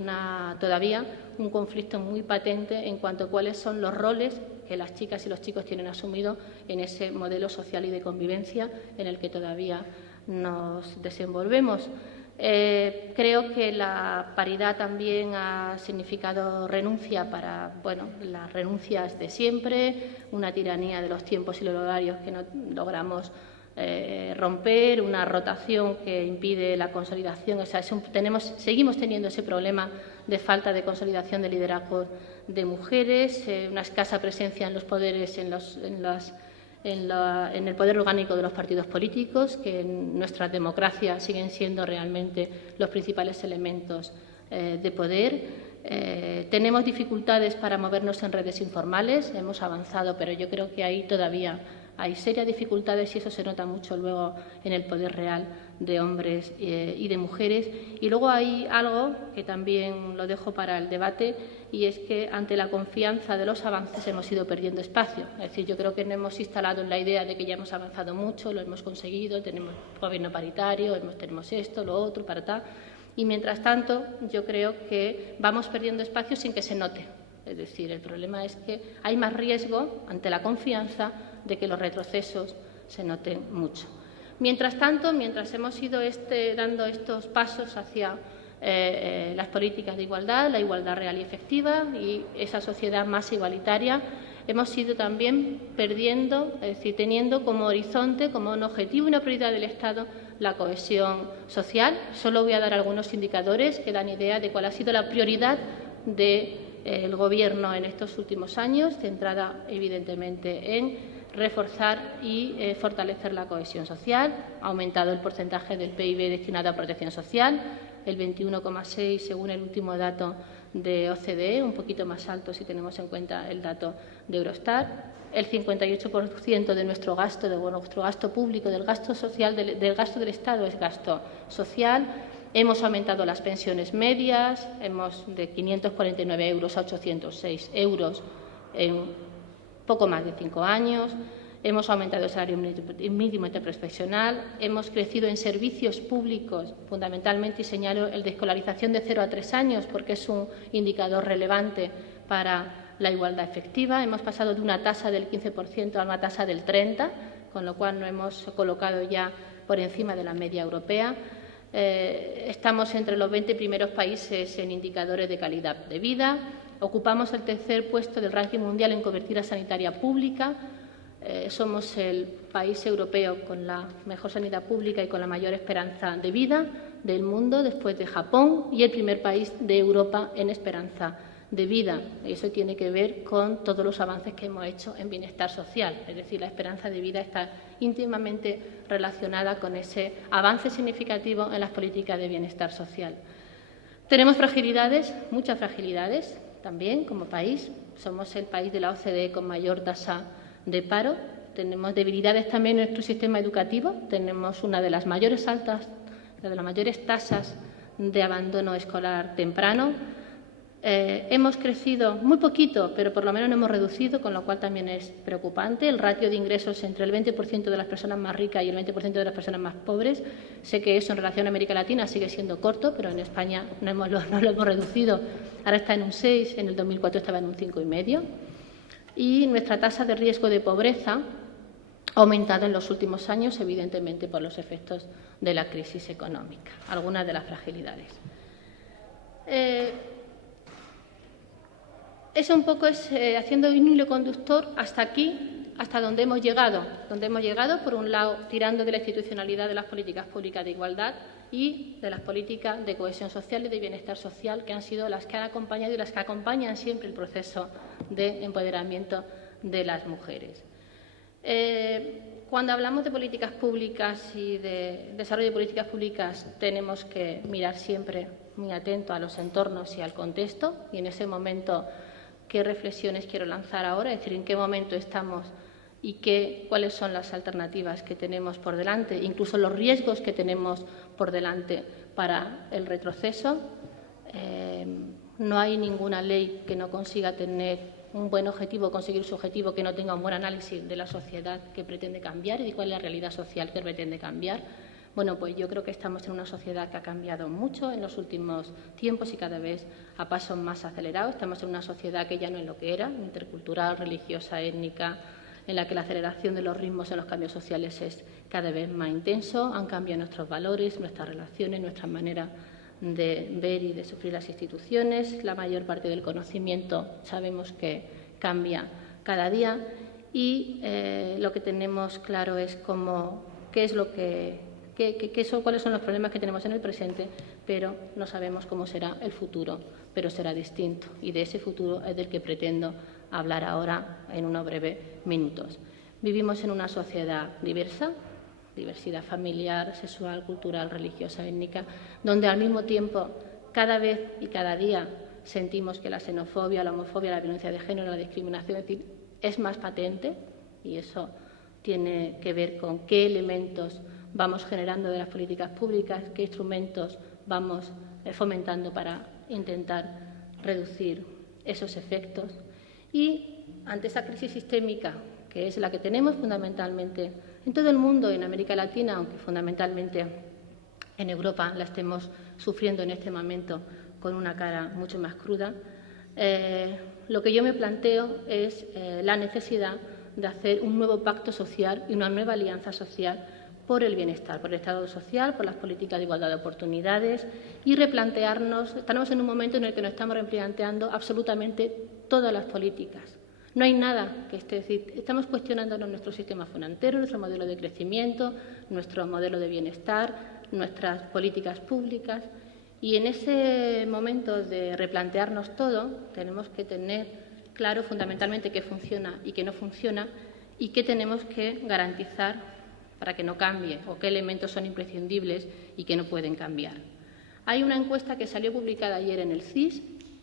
todavía un conflicto muy patente en cuanto a cuáles son los roles que las chicas y los chicos tienen asumido en ese modelo social y de convivencia en el que todavía nos desenvolvemos. Creo que la paridad también ha significado renuncia para, las renuncias de siempre, una tiranía de los tiempos y los horarios que no logramos romper, una rotación que impide la consolidación. O sea, seguimos teniendo ese problema de falta de consolidación de liderazgo de mujeres, una escasa presencia en los poderes, en el poder orgánico de los partidos políticos, que en nuestras democracias siguen siendo realmente los principales elementos de poder. Tenemos dificultades para movernos en redes informales, hemos avanzado, pero yo creo que ahí todavía hay serias dificultades y eso se nota mucho luego en el poder real de hombres y de mujeres. Y luego hay algo que también lo dejo para el debate, y es que ante la confianza de los avances hemos ido perdiendo espacio. Es decir, yo creo que no hemos instalado en la idea de que ya hemos avanzado mucho, lo hemos conseguido, tenemos gobierno paritario, tenemos esto, lo otro, para tal. Y mientras tanto, yo creo que vamos perdiendo espacio sin que se note. Es decir, el problema es que hay más riesgo ante la confianza de que los retrocesos se noten mucho. Mientras tanto, mientras hemos ido dando estos pasos hacia las políticas de igualdad, la igualdad real y efectiva y esa sociedad más igualitaria, hemos ido también perdiendo, es decir, teniendo como horizonte, como un objetivo y una prioridad del Estado, la cohesión social. Solo voy a dar algunos indicadores que dan idea de cuál ha sido la prioridad del Gobierno en estos últimos años, centrada evidentemente en reforzar y fortalecer la cohesión social. Ha aumentado el porcentaje del PIB destinado a protección social, el 21,6 según el último dato de OCDE, un poquito más alto si tenemos en cuenta el dato de Eurostat. El 58% de nuestro gasto público, del gasto social, del gasto del Estado es gasto social. Hemos aumentado las pensiones medias, hemos de 549 euros a 806 euros en poco más de 5 años. Hemos aumentado el salario mínimo interprofesional, hemos crecido en servicios públicos, fundamentalmente, y señalo el de escolarización de 0 a 3 años, porque es un indicador relevante para la igualdad efectiva. Hemos pasado de una tasa del 15% a una tasa del 30%, con lo cual nos hemos colocado ya por encima de la media europea. Estamos entre los 20 primeros países en indicadores de calidad de vida. Ocupamos el tercer puesto del ranking mundial en cobertura sanitaria pública. Somos el país europeo con la mejor sanidad pública y con la mayor esperanza de vida del mundo, después de Japón, y el primer país de Europa en esperanza de vida. Eso tiene que ver con todos los avances que hemos hecho en bienestar social. Es decir, la esperanza de vida está íntimamente relacionada con ese avance significativo en las políticas de bienestar social. Tenemos fragilidades, muchas fragilidades también como país. Somos el país de la OCDE con mayor tasa de paro. Tenemos debilidades también en nuestro sistema educativo. Tenemos una de las mayores tasas de abandono escolar temprano. Hemos crecido muy poquito, pero por lo menos no hemos reducido, con lo cual también es preocupante. El ratio de ingresos entre el 20% de las personas más ricas y el 20% de las personas más pobres. Sé que eso en relación a América Latina sigue siendo corto, pero en España no lo hemos reducido. Ahora está en un 6, en el 2004 estaba en un 5,5. Y nuestra tasa de riesgo de pobreza ha aumentado en los últimos años, evidentemente por los efectos de la crisis económica. Algunas de las fragilidades. Eso un poco es haciendo un hilo conductor hasta aquí, hasta donde hemos llegado. Donde hemos llegado, por un lado, tirando de la institucionalidad de las políticas públicas de igualdad y de las políticas de cohesión social y de bienestar social, que han sido las que han acompañado y las que acompañan siempre el proceso de empoderamiento de las mujeres. Cuando hablamos de políticas públicas y de desarrollo de políticas públicas, tenemos que mirar siempre muy atento a los entornos y al contexto, y en ese momento qué reflexiones quiero lanzar ahora, es decir, en qué momento estamos y cuáles son las alternativas que tenemos por delante, incluso los riesgos que tenemos por delante para el retroceso. No hay ninguna ley que no consiga tener un buen objetivo, conseguir su objetivo, que no tenga un buen análisis de la sociedad que pretende cambiar y de cuál es la realidad social que pretende cambiar. Bueno, pues yo creo que estamos en una sociedad que ha cambiado mucho en los últimos tiempos y cada vez a pasos más acelerados. Estamos en una sociedad que ya no es lo que era, intercultural, religiosa, étnica, en la que la aceleración de los ritmos en los cambios sociales es cada vez más intenso. Han cambiado nuestros valores, nuestras relaciones, nuestra manera de ver y de sufrir las instituciones. La mayor parte del conocimiento sabemos que cambia cada día y lo que tenemos claro es cuáles son los problemas que tenemos en el presente, pero no sabemos cómo será el futuro, pero será distinto. Y de ese futuro es del que pretendo hablar ahora en unos breves minutos. Vivimos en una sociedad diversa, diversidad familiar, sexual, cultural, religiosa, étnica, donde al mismo tiempo, cada vez y cada día, sentimos que la xenofobia, la homofobia, la violencia de género, la discriminación, es más patente, y eso tiene que ver con qué elementos vamos generando de las políticas públicas, qué instrumentos vamos fomentando para intentar reducir esos efectos. Y ante esa crisis sistémica, que es la que tenemos fundamentalmente en todo el mundo, en América Latina, aunque fundamentalmente en Europa la estemos sufriendo en este momento con una cara mucho más cruda, lo que yo me planteo es la necesidad de hacer un nuevo pacto social y una nueva alianza social por el bienestar, por el Estado social, por las políticas de igualdad de oportunidades y replantearnos. Estamos en un momento en el que nos estamos replanteando absolutamente todas las políticas. No hay nada que esté, es decir, estamos cuestionándonos nuestro sistema financiero, nuestro modelo de crecimiento, nuestro modelo de bienestar, nuestras políticas públicas. Y en ese momento de replantearnos todo, tenemos que tener claro fundamentalmente qué funciona y qué no funciona y qué tenemos que garantizar para que no cambie o qué elementos son imprescindibles y que no pueden cambiar. Hay una encuesta que salió publicada ayer en el CIS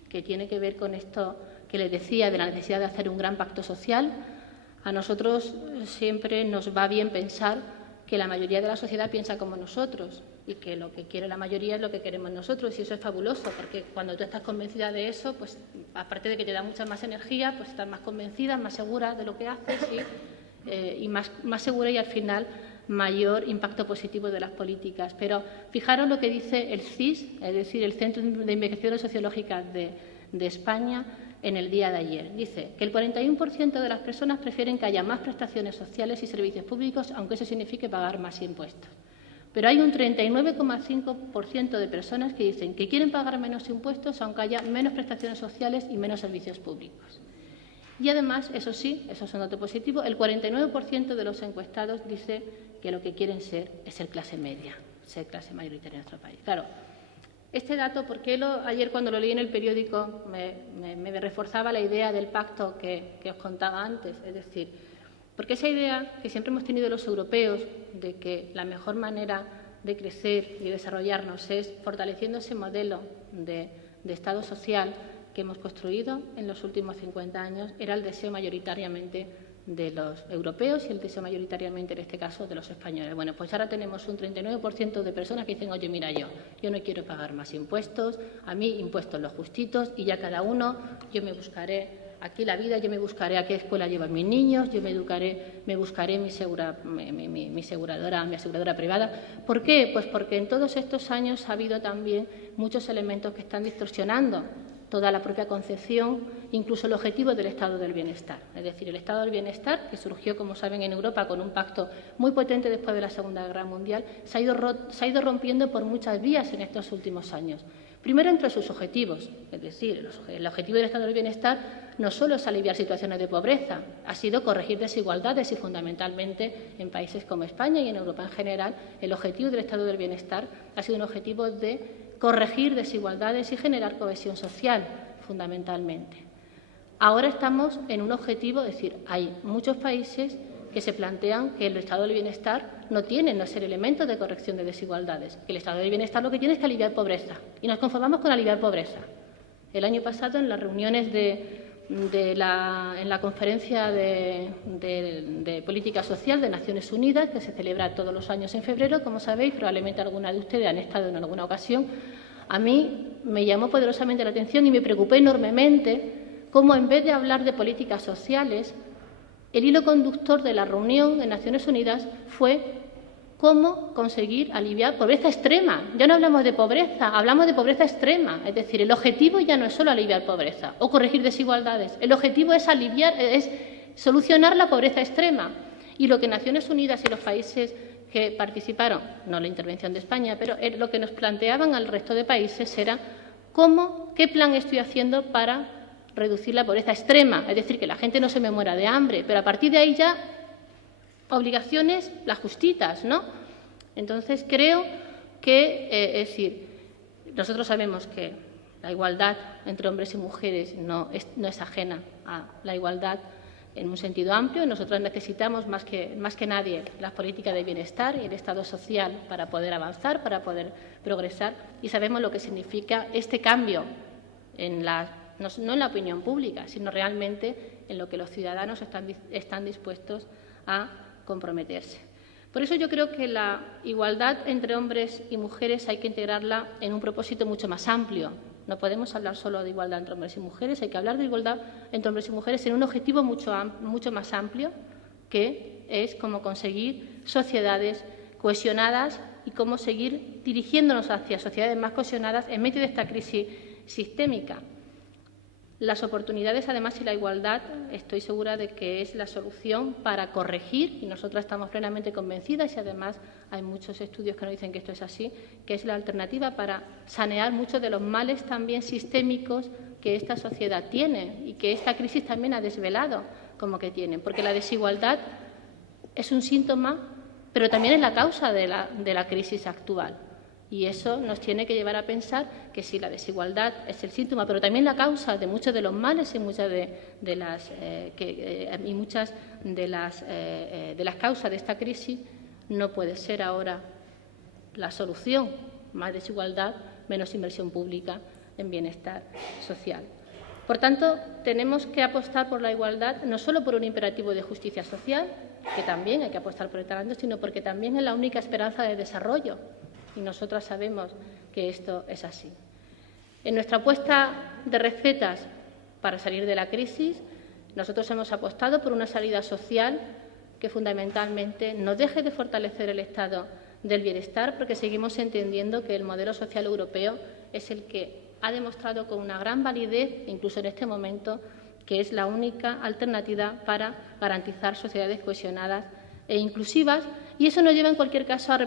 que tiene que ver con esto que les decía de la necesidad de hacer un gran pacto social. A nosotros siempre nos va bien pensar que la mayoría de la sociedad piensa como nosotros y que lo que quiere la mayoría es lo que queremos nosotros, y eso es fabuloso, porque cuando tú estás convencida de eso, pues aparte de que te da mucha más energía, pues estás más convencida, más segura de lo que haces y más segura, y al final mayor impacto positivo de las políticas. Pero fijaros lo que dice el CIS, es decir, el Centro de Investigaciones Sociológicas de España, en el día de ayer. Dice que el 41% de las personas prefieren que haya más prestaciones sociales y servicios públicos, aunque eso signifique pagar más impuestos. Pero hay un 39,5% de personas que dicen que quieren pagar menos impuestos, aunque haya menos prestaciones sociales y menos servicios públicos. Y además, eso sí, eso es un dato positivo, el 49% de los encuestados dice que lo que quieren ser es ser clase media, ser clase mayoritaria en nuestro país. Claro, este dato, porque ayer cuando lo leí en el periódico me reforzaba la idea del pacto que os contaba antes, es decir, porque esa idea que siempre hemos tenido los europeos de que la mejor manera de crecer y desarrollarnos es fortaleciendo ese modelo de Estado social que hemos construido en los últimos 50 años, era el deseo mayoritariamente de los europeos y el deseo mayoritariamente, en este caso, de los españoles. Bueno, pues ahora tenemos un 39% de personas que dicen, oye, mira, yo no quiero pagar más impuestos, a mí impuestos los justitos y ya cada uno, yo me buscaré aquí la vida, yo me buscaré a qué escuela llevan mis niños, yo me buscaré mi aseguradora privada. ¿Por qué? Pues porque en todos estos años ha habido también muchos elementos que están distorsionando toda la propia concepción, incluso el objetivo del Estado del Bienestar. Es decir, el Estado del Bienestar, que surgió, como saben, en Europa con un pacto muy potente después de la Segunda Guerra Mundial, se ha ido rompiendo por muchas vías en estos últimos años. Primero, entre sus objetivos, es decir, el objetivo del Estado del Bienestar no solo es aliviar situaciones de pobreza, ha sido corregir desigualdades y, fundamentalmente, en países como España y en Europa en general, el objetivo del Estado del Bienestar ha sido un objetivo de corregir desigualdades y generar cohesión social, fundamentalmente. Ahora estamos en un objetivo, es decir, hay muchos países que se plantean que el Estado del Bienestar no ser elemento de corrección de desigualdades, que el Estado del Bienestar lo que tiene es que aliviar pobreza, y nos conformamos con aliviar pobreza. El año pasado, en las reuniones en la conferencia de política social de Naciones Unidas, que se celebra todos los años en febrero, como sabéis, probablemente algunas de ustedes han estado en alguna ocasión, a mí me llamó poderosamente la atención y me preocupé enormemente cómo, en vez de hablar de políticas sociales, el hilo conductor de la reunión en Naciones Unidas fue cómo conseguir aliviar pobreza extrema. Ya no hablamos de pobreza, hablamos de pobreza extrema. Es decir, el objetivo ya no es solo aliviar pobreza o corregir desigualdades. El objetivo es solucionar la pobreza extrema. Y lo que Naciones Unidas y los países que participaron, no la intervención de España, pero lo que nos planteaban al resto de países era qué plan estoy haciendo para reducir la pobreza extrema. Es decir, que la gente no se me muera de hambre, pero a partir de ahí ya obligaciones, las justitas, ¿no? Entonces, creo que, es decir, nosotros sabemos que la igualdad entre hombres y mujeres no es ajena a la igualdad en un sentido amplio. Nosotros necesitamos más que nadie las políticas de bienestar y el Estado social para poder avanzar, para poder progresar, y sabemos lo que significa este cambio no en la opinión pública, sino realmente en lo que los ciudadanos están dispuestos a comprometerse. Por eso yo creo que la igualdad entre hombres y mujeres hay que integrarla en un propósito mucho más amplio. No podemos hablar solo de igualdad entre hombres y mujeres, hay que hablar de igualdad entre hombres y mujeres en un objetivo mucho más amplio, que es cómo conseguir sociedades cohesionadas y cómo seguir dirigiéndonos hacia sociedades más cohesionadas en medio de esta crisis sistémica. Las oportunidades, además, y la igualdad, estoy segura de que es la solución para corregir, y nosotras estamos plenamente convencidas, y además hay muchos estudios que nos dicen que esto es así, que es la alternativa para sanear muchos de los males también sistémicos que esta sociedad tiene y que esta crisis también ha desvelado como que tienen. Porque la desigualdad es un síntoma, pero también es la causa de la crisis actual. Y eso nos tiene que llevar a pensar que si la desigualdad es el síntoma, pero también la causa de muchos de los males y muchas de las causas de esta crisis, no puede ser ahora la solución más desigualdad, menos inversión pública en bienestar social. Por tanto, tenemos que apostar por la igualdad, no solo por un imperativo de justicia social, que también hay que apostar por el talento, sino porque también es la única esperanza de desarrollo. Y nosotras sabemos que esto es así. En nuestra apuesta de recetas para salir de la crisis, nosotros hemos apostado por una salida social que fundamentalmente no deje de fortalecer el estado del bienestar, porque seguimos entendiendo que el modelo social europeo es el que ha demostrado con una gran validez, incluso en este momento, que es la única alternativa para garantizar sociedades cohesionadas e inclusivas, y eso nos lleva en cualquier caso a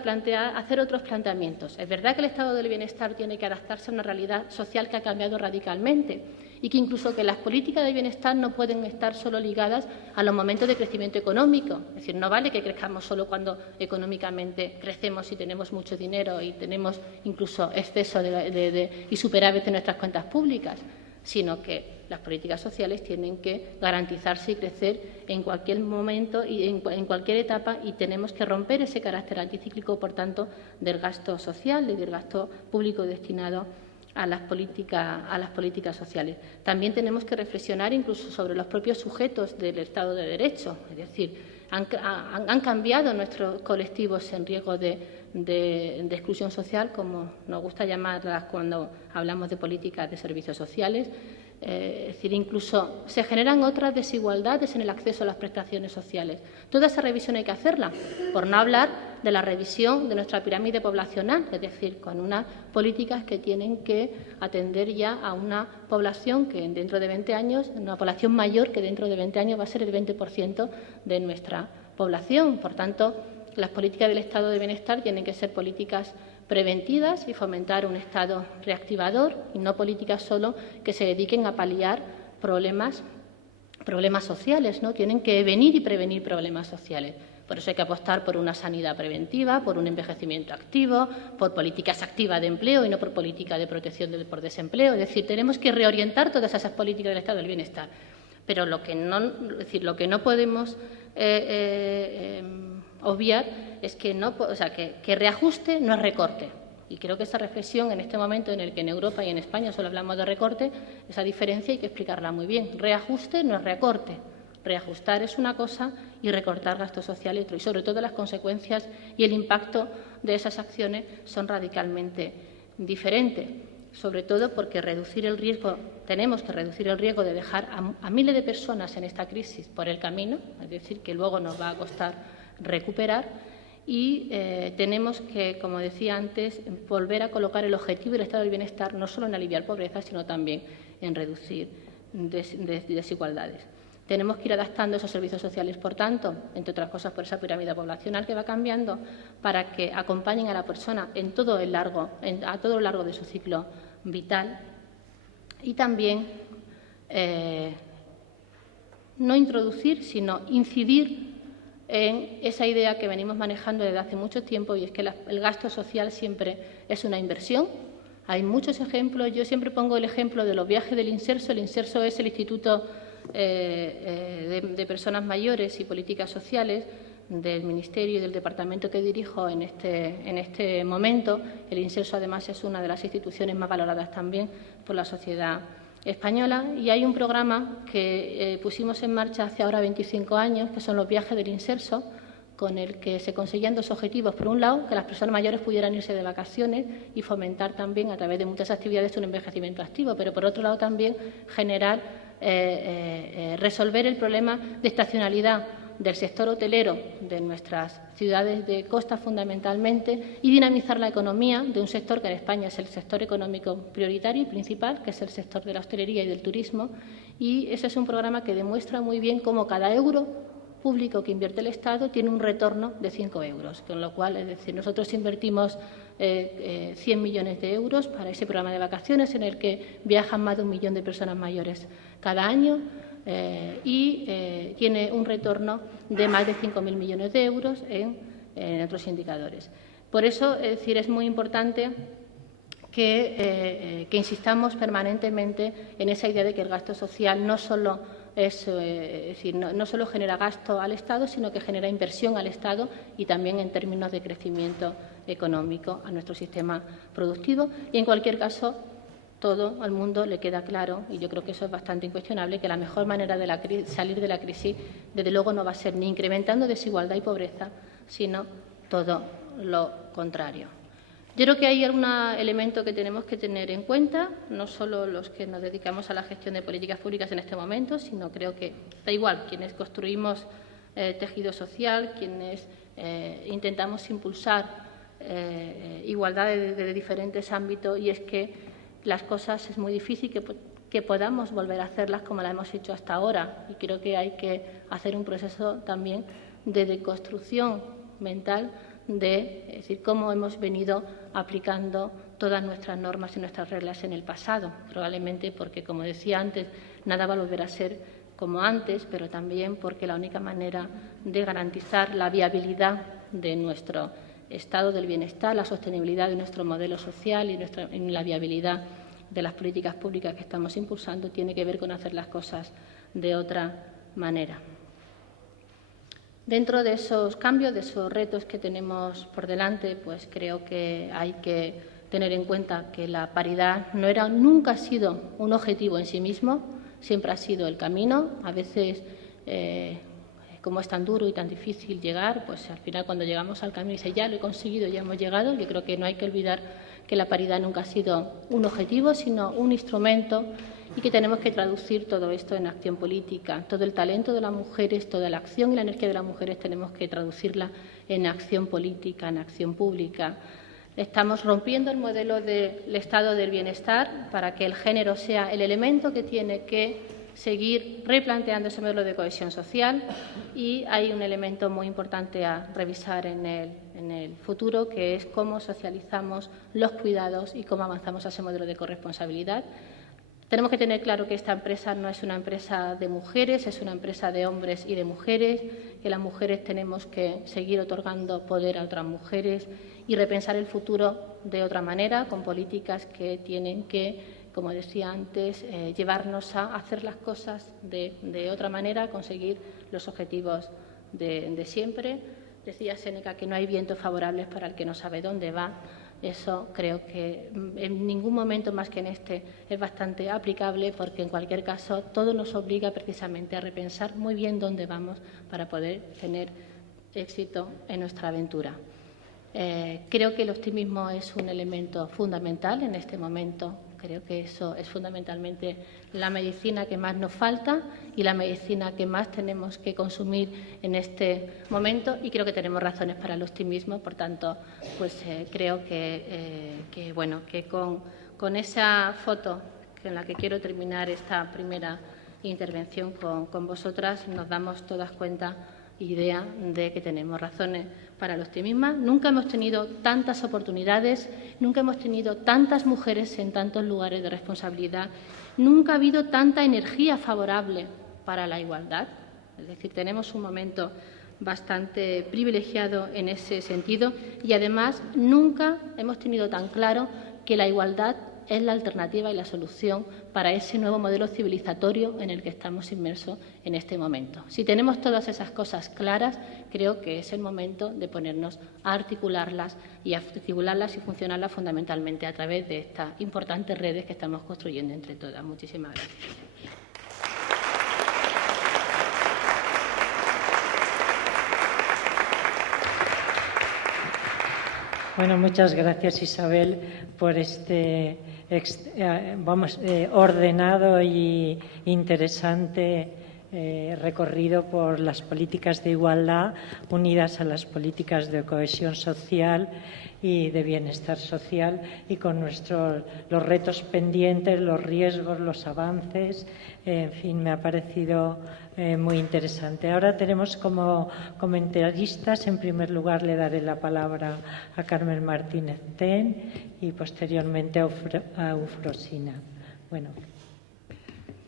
hacer otros planteamientos. Es verdad que el estado del bienestar tiene que adaptarse a una realidad social que ha cambiado radicalmente y que incluso que las políticas de bienestar no pueden estar solo ligadas a los momentos de crecimiento económico. Es decir, no vale que crezcamos solo cuando económicamente crecemos y tenemos mucho dinero y tenemos incluso exceso y superávit en nuestras cuentas públicas, sino que las políticas sociales tienen que garantizarse y crecer en cualquier momento y en cualquier etapa, y tenemos que romper ese carácter anticíclico, por tanto, del gasto social y del gasto público destinado a las políticas sociales. También tenemos que reflexionar incluso sobre los propios sujetos del Estado de Derecho, es decir, han cambiado nuestros colectivos en riesgo de exclusión social, como nos gusta llamarlas cuando hablamos de políticas de servicios sociales. Es decir, incluso se generan otras desigualdades en el acceso a las prestaciones sociales. Toda esa revisión hay que hacerla, por no hablar de la revisión de nuestra pirámide poblacional, es decir, con unas políticas que tienen que atender ya a una población que dentro de 20 años, una población mayor que dentro de 20 años va a ser el 20% de nuestra población. Por tanto, las políticas del estado de bienestar tienen que ser políticas preventivas y fomentar un estado reactivador, y no políticas solo que se dediquen a paliar problemas sociales, ¿no? Tienen que venir y prevenir problemas sociales. Por eso hay que apostar por una sanidad preventiva, por un envejecimiento activo, por políticas activas de empleo y no por política de protección por desempleo. Es decir, tenemos que reorientar todas esas políticas del estado del bienestar. Pero lo que no podemos obviar es que reajuste no es recorte. Y creo que esa reflexión, en este momento en el que en Europa y en España solo hablamos de recorte, esa diferencia hay que explicarla muy bien. Reajuste no es recorte. Reajustar es una cosa y recortar gastos sociales otro. Y sobre todo las consecuencias y el impacto de esas acciones son radicalmente diferentes. Sobre todo porque tenemos que reducir el riesgo de dejar a miles de personas en esta crisis por el camino, es decir, que luego nos va a costar recuperar, y tenemos que, como decía antes, volver a colocar el objetivo del estado del bienestar no solo en aliviar pobreza, sino también en reducir desigualdades. Tenemos que ir adaptando esos servicios sociales, por tanto, entre otras cosas por esa pirámide poblacional que va cambiando, para que acompañen a la persona a todo lo largo de su ciclo vital, y también no introducir, sino incidir en esa idea que venimos manejando desde hace mucho tiempo, y es que el gasto social siempre es una inversión. Hay muchos ejemplos. Yo siempre pongo el ejemplo de los viajes del INSERSO. El INSERSO es el Instituto de Personas Mayores y Políticas Sociales del Ministerio y del Departamento que dirijo en este momento. El INSERSO, además, es una de las instituciones más valoradas también por la sociedad española, y hay un programa que pusimos en marcha hace ahora 25 años, que son los viajes del INSERSO, con el que se conseguían dos objetivos. Por un lado, que las personas mayores pudieran irse de vacaciones y fomentar también, a través de muchas actividades, un envejecimiento activo, pero por otro lado también generar, resolver el problema de estacionalidad del sector hotelero de nuestras ciudades de costa fundamentalmente y dinamizar la economía de un sector que en España es el sector económico prioritario y principal, que es el sector de la hostelería y del turismo. Y ese es un programa que demuestra muy bien cómo cada euro público que invierte el Estado tiene un retorno de 5 euros, con lo cual, es decir, nosotros invertimos 100 millones de euros para ese programa de vacaciones en el que viajan más de 1 millón de personas mayores cada año y tiene un retorno de más de 5.000 millones de euros en otros indicadores. Por eso, es decir, es muy importante que insistamos permanentemente en esa idea de que el gasto social no solo no solo genera gasto al Estado, sino que genera inversión al Estado y también en términos de crecimiento económico a nuestro sistema productivo. Y, en cualquier caso, todo al mundo le queda claro, y yo creo que eso es bastante incuestionable, que la mejor manera de salir de la crisis, desde luego, no va a ser ni incrementando desigualdad y pobreza, sino todo lo contrario. Yo creo que hay algún elemento que tenemos que tener en cuenta, no solo los que nos dedicamos a la gestión de políticas públicas en este momento, sino creo que da igual quienes construimos tejido social, quienes intentamos impulsar igualdad de diferentes ámbitos, y es que las cosas es muy difícil que podamos volver a hacerlas como las hemos hecho hasta ahora, y creo que hay que hacer un proceso también de deconstrucción mental es decir, cómo hemos venido aplicando todas nuestras normas y nuestras reglas en el pasado, probablemente porque, como decía antes, nada va a volver a ser como antes, pero también porque la única manera de garantizar la viabilidad de nuestro estado del bienestar, la sostenibilidad de nuestro modelo social y la viabilidad de las políticas públicas que estamos impulsando tiene que ver con hacer las cosas de otra manera. Dentro de esos cambios, de esos retos que tenemos por delante, pues creo que hay que tener en cuenta que la paridad nunca ha sido un objetivo en sí mismo, siempre ha sido el camino. A veces, como es tan duro y tan difícil llegar, pues al final cuando llegamos al camino dice ya lo he conseguido, ya hemos llegado. Yo creo que no hay que olvidar que la paridad nunca ha sido un objetivo, sino un instrumento, y que tenemos que traducir todo esto en acción política. Todo el talento de las mujeres, toda la acción y la energía de las mujeres tenemos que traducirla en acción política, en acción pública. Estamos rompiendo el modelo del estado del bienestar para que el género sea el elemento que tiene que seguir replanteando ese modelo de cohesión social, y hay un elemento muy importante a revisar en el futuro, que es cómo socializamos los cuidados y cómo avanzamos a ese modelo de corresponsabilidad. Tenemos que tener claro que esta empresa no es una empresa de mujeres, es una empresa de hombres y de mujeres, que las mujeres tenemos que seguir otorgando poder a otras mujeres y repensar el futuro de otra manera, con políticas que tienen que, como decía antes, llevarnos a hacer las cosas de otra manera, conseguir los objetivos de siempre. Decía Séneca que no hay vientos favorables para el que no sabe dónde va. Eso creo que en ningún momento más que en este es bastante aplicable, porque en cualquier caso todo nos obliga precisamente a repensar muy bien dónde vamos para poder tener éxito en nuestra aventura. Creo que el optimismo es un elemento fundamental en este momento. Creo que eso es fundamentalmente la medicina que más nos falta y la medicina que más tenemos que consumir en este momento, y creo que tenemos razones para el optimismo. Por tanto, pues creo que con esa foto en la que quiero terminar esta primera intervención con vosotras, nos damos todas cuenta idea de que tenemos razones para el optimismo. Nunca hemos tenido tantas oportunidades, nunca hemos tenido tantas mujeres en tantos lugares de responsabilidad, nunca ha habido tanta energía favorable para la igualdad. Es decir, tenemos un momento bastante privilegiado en ese sentido, y además nunca hemos tenido tan claro que la igualdad es la alternativa y la solución para ese nuevo modelo civilizatorio en el que estamos inmersos en este momento. Si tenemos todas esas cosas claras, creo que es el momento de ponernos a articularlas y funcionarlas fundamentalmente a través de estas importantes redes que estamos construyendo entre todas. Muchísimas gracias. Bueno, muchas gracias, Isabel, por este ordenado y interesante recorrido por las políticas de igualdad unidas a las políticas de cohesión social y de bienestar social, y con los retos pendientes, los riesgos, los avances. En fin, me ha parecido muy interesante. Ahora tenemos como comentaristas, en primer lugar le daré la palabra a Carmen Martínez Ten y posteriormente a Eufrosina. Bueno.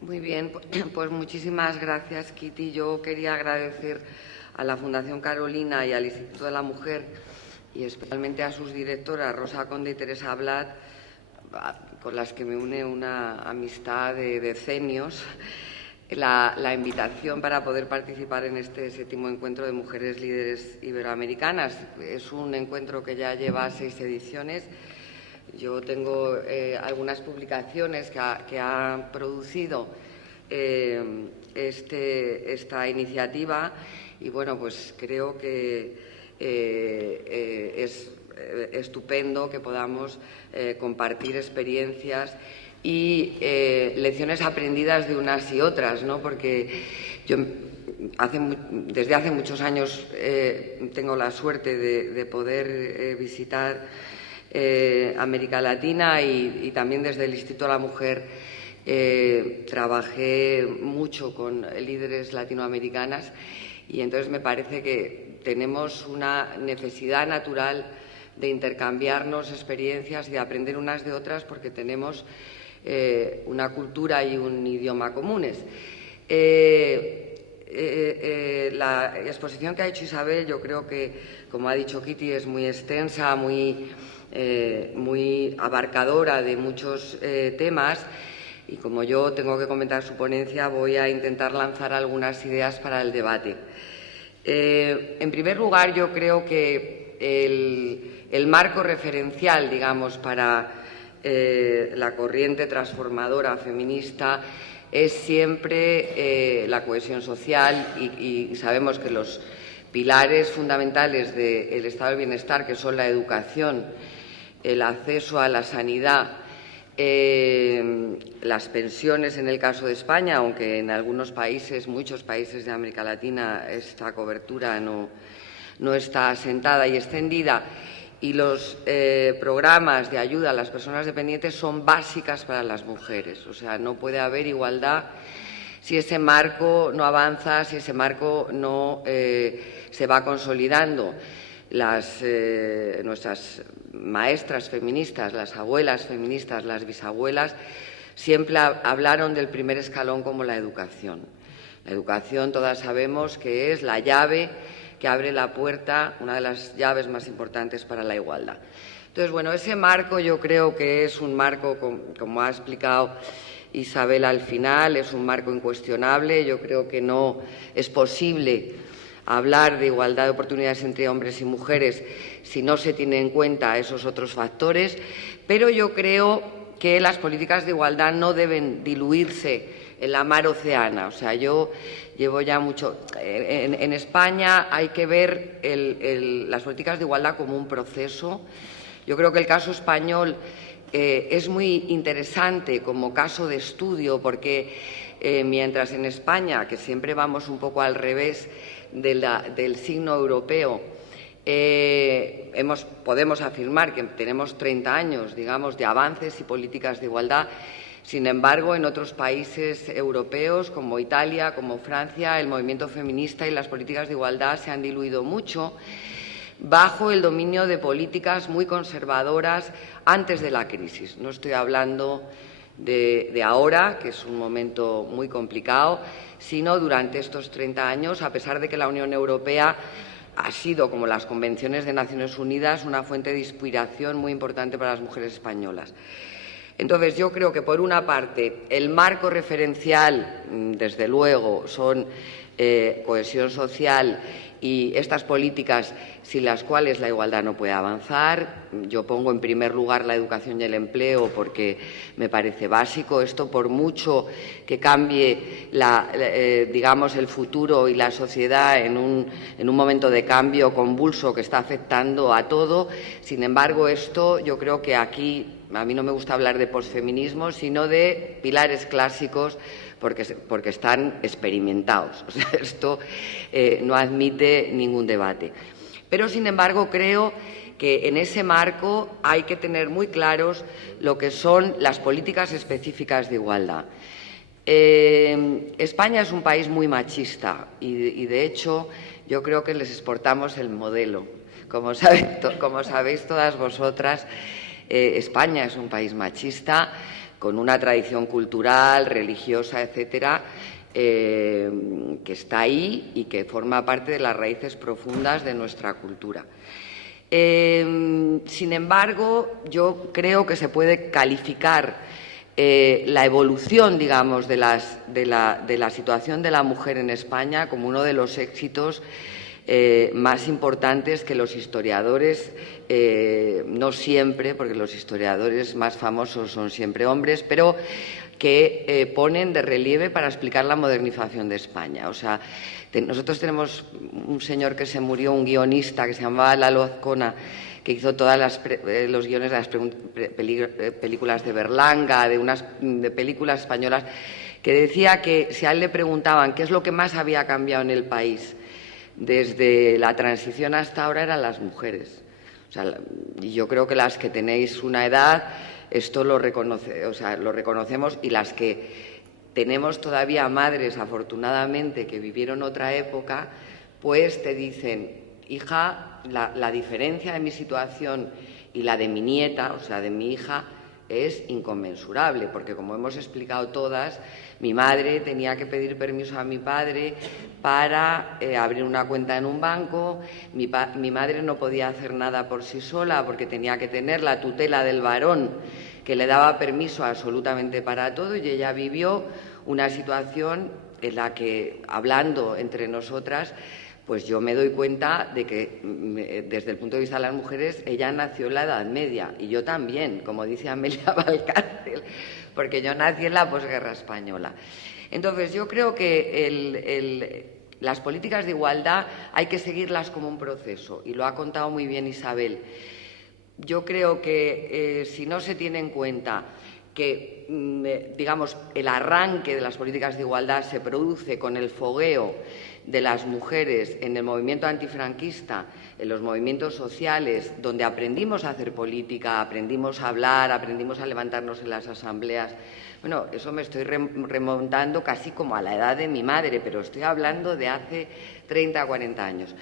Muy bien, pues muchísimas gracias, Kitty. Yo quería agradecer a la Fundación Carolina y al Instituto de la Mujer, y especialmente a sus directoras, Rosa Conde y Teresa Blat, con las que me une una amistad de decenios, la invitación para poder participar en este 7º encuentro de mujeres líderes iberoamericanas. Es un encuentro que ya lleva 6 ediciones. Yo tengo algunas publicaciones que ha producido esta iniciativa, y bueno, pues creo que es estupendo que podamos compartir experiencias y lecciones aprendidas de unas y otras, ¿no? Porque yo desde hace muchos años tengo la suerte de poder visitar América Latina, y también desde el Instituto de la Mujer trabajé mucho con líderes latinoamericanas, y entonces me parece que tenemos una necesidad natural de intercambiarnos experiencias y de aprender unas de otras, porque tenemos una cultura y un idioma comunes. La exposición que ha hecho Isabel, yo creo que, como ha dicho Kitty, es muy extensa, muy abarcadora de muchos temas, y como yo tengo que comentar su ponencia, voy a intentar lanzar algunas ideas para el debate. En primer lugar, yo creo que el marco referencial, digamos, para la corriente transformadora feminista es siempre la cohesión social, y sabemos que los pilares fundamentales del estado del bienestar, que son la educación, el acceso a la sanidad, las pensiones en el caso de España, aunque en algunos países, muchos países de América Latina, esta cobertura no está asentada y extendida, y los programas de ayuda a las personas dependientes son básicas para las mujeres. O sea, no puede haber igualdad si ese marco no avanza, si ese marco no se va consolidando. Nuestras maestras feministas, las abuelas feministas, las bisabuelas, siempre hablaron del primer escalón como la educación. La educación, todas sabemos que es la llave que abre la puerta, una de las llaves más importantes para la igualdad. Entonces, bueno, ese marco yo creo que es un marco, como ha explicado Isabel al final, es un marco incuestionable. Yo creo que no es posible hablar de igualdad de oportunidades entre hombres y mujeres si no se tienen en cuenta esos otros factores, pero yo creo que las políticas de igualdad no deben diluirse en la mar Océana. O sea, yo llevo ya mucho. En España hay que ver las políticas de igualdad como un proceso. Yo creo que el caso español es muy interesante como caso de estudio, porque mientras en España, que siempre vamos un poco al revés del signo europeo, podemos afirmar que tenemos 30 años, digamos, de avances y políticas de igualdad. Sin embargo, en otros países europeos, como Italia, como Francia, el movimiento feminista y las políticas de igualdad se han diluido mucho bajo el dominio de políticas muy conservadoras antes de la crisis. No estoy hablando de ahora, que es un momento muy complicado, sino durante estos 30 años, a pesar de que la Unión Europea ha sido, como las convenciones de Naciones Unidas, una fuente de inspiración muy importante para las mujeres españolas. Entonces, yo creo que, por una parte, el marco referencial, desde luego, son cohesión social y estas políticas sin las cuales la igualdad no puede avanzar. Yo pongo en primer lugar la educación y el empleo porque me parece básico. Esto, por mucho que cambie digamos, el futuro y la sociedad en un momento de cambio convulso que está afectando a todo, sin embargo, esto yo creo que aquí, a mí no me gusta hablar de posfeminismo, sino de pilares clásicos porque están experimentados. O sea, esto no admite ningún debate. Pero, sin embargo, creo que en ese marco hay que tener muy claros lo que son las políticas específicas de igualdad. España es un país muy machista y, de hecho, yo creo que les exportamos el modelo. Como sabéis todas vosotras, España es un país machista, con una tradición cultural, religiosa, etcétera, que está ahí y que forma parte de las raíces profundas de nuestra cultura. Sin embargo, yo creo que se puede calificar la evolución, digamos, de la situación de la mujer en España como uno de los éxitos más importantes que los historiadores, no siempre, porque los historiadores más famosos son siempre hombres, pero que ponen de relieve para explicar la modernización de España. O sea, nosotros tenemos un señor que se murió, un guionista que se llamaba Lalo Azcona, que hizo todos los guiones de las películas de Berlanga, de películas españolas, que decía que si a él le preguntaban qué es lo que más había cambiado en el país desde la transición hasta ahora, eran las mujeres. O sea, y yo creo que las que tenéis una edad, esto lo reconocemos, y las que tenemos todavía madres, afortunadamente, que vivieron otra época, pues te dicen: hija, la diferencia de mi situación y la de mi nieta, o sea, de mi hija, es inconmensurable, porque, como hemos explicado todas, mi madre tenía que pedir permiso a mi padre para abrir una cuenta en un banco. Mi madre no podía hacer nada por sí sola porque tenía que tener la tutela del varón, que le daba permiso absolutamente para todo, y ella vivió una situación en la que, hablando entre nosotras, pues yo me doy cuenta de que, desde el punto de vista de las mujeres, ella nació en la Edad Media, y yo también, como dice Amelia Valcárcel, porque yo nací en la posguerra española. Entonces, yo creo que las políticas de igualdad hay que seguirlas como un proceso, y lo ha contado muy bien Isabel. Yo creo que si no se tiene en cuenta que, digamos, el arranque de las políticas de igualdad se produce con el fogueo de las mujeres en el movimiento antifranquista, en los movimientos sociales, donde aprendimos a hacer política, aprendimos a hablar, aprendimos a levantarnos en las asambleas. Bueno, eso me estoy remontando casi como a la edad de mi madre, pero estoy hablando de hace 30, 40 años.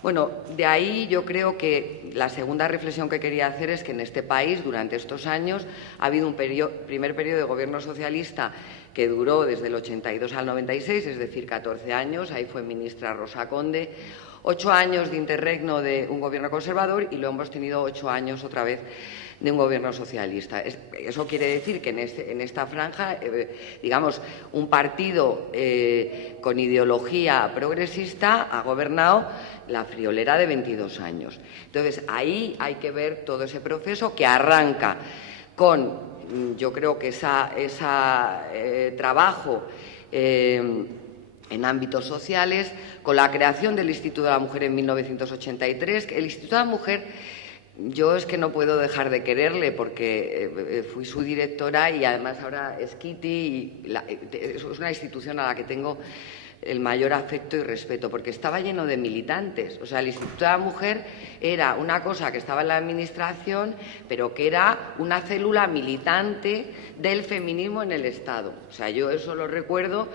Bueno, de ahí yo creo que la segunda reflexión que quería hacer es que en este país, durante estos años, ha habido un primer periodo de gobierno socialista que duró desde el 82 al 96, es decir, 14 años. Ahí fue ministra Rosa Conde. 8 años de interregno de un gobierno conservador, y luego hemos tenido 8 años otra vez de un gobierno socialista. Eso quiere decir que en esta franja, digamos, un partido con ideología progresista ha gobernado la friolera de 22 años. Entonces, ahí hay que ver todo ese proceso que arranca con, yo creo que ese trabajo en ámbitos sociales, con la creación del Instituto de la Mujer en 1983. El Instituto de la Mujer, yo es que no puedo dejar de quererle, porque fui su directora y además ahora es Kitty, y es una institución a la que tengo el mayor afecto y respeto, porque estaba lleno de militantes. O sea, el Instituto de la Mujer era una cosa que estaba en la administración, pero que era una célula militante del feminismo en el Estado. O sea, yo eso lo recuerdo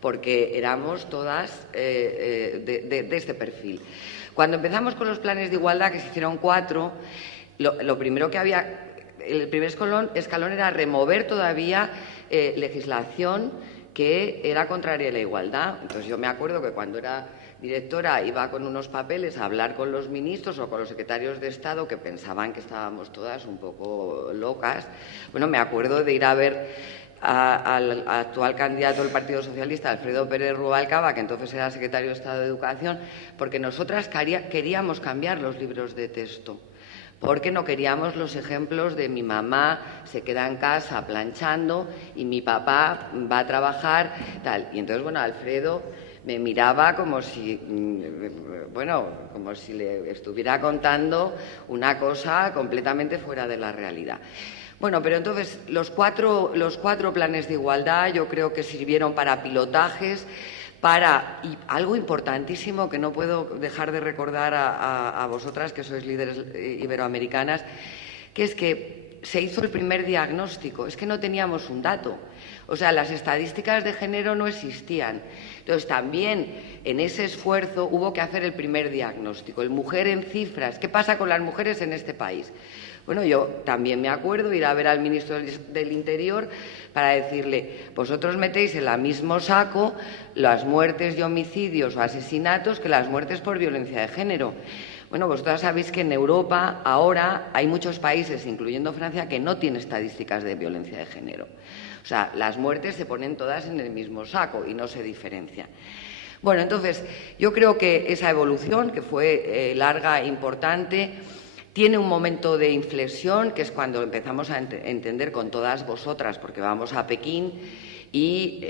porque éramos todas de este perfil. Cuando empezamos con los planes de igualdad, que se hicieron 4, lo primero que había, el primer escalón era remover todavía legislación que era contraria a la igualdad. Entonces, yo me acuerdo que cuando era directora iba con unos papeles a hablar con los ministros o con los secretarios de Estado, que pensaban que estábamos todas un poco locas. Bueno, me acuerdo de ir a ver al actual candidato del Partido Socialista, Alfredo Pérez Rubalcaba, que entonces era secretario de Estado de Educación, porque nosotras queríamos cambiar los libros de texto, porque no queríamos los ejemplos de mi mamá se queda en casa planchando y mi papá va a trabajar, tal. Y entonces, bueno, Alfredo me miraba como si, como si le estuviera contando una cosa completamente fuera de la realidad. Bueno, pero entonces los cuatro planes de igualdad yo creo que sirvieron para pilotajes, y algo importantísimo que no puedo dejar de recordar a vosotras, que sois líderes iberoamericanas, que es que se hizo el primer diagnóstico. Es que no teníamos un dato. O sea, las estadísticas de género no existían. Entonces, también en ese esfuerzo hubo que hacer el primer diagnóstico. El mujer en cifras. ¿Qué pasa con las mujeres en este país? Bueno, yo también me acuerdo ir a ver al ministro del Interior para decirle, vosotros metéis en el mismo saco las muertes y homicidios o asesinatos que las muertes por violencia de género. Bueno, vosotras sabéis que en Europa ahora hay muchos países, incluyendo Francia, que no tienen estadísticas de violencia de género. O sea, las muertes se ponen todas en el mismo saco y no se diferencian. Bueno, entonces, yo creo que esa evolución, que fue larga e importante, tiene un momento de inflexión, que es cuando empezamos a entender con todas vosotras, porque vamos a Pekín y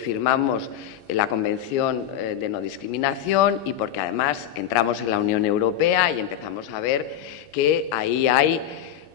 firmamos la Convención de No Discriminación, y porque además entramos en la Unión Europea y empezamos a ver que ahí hay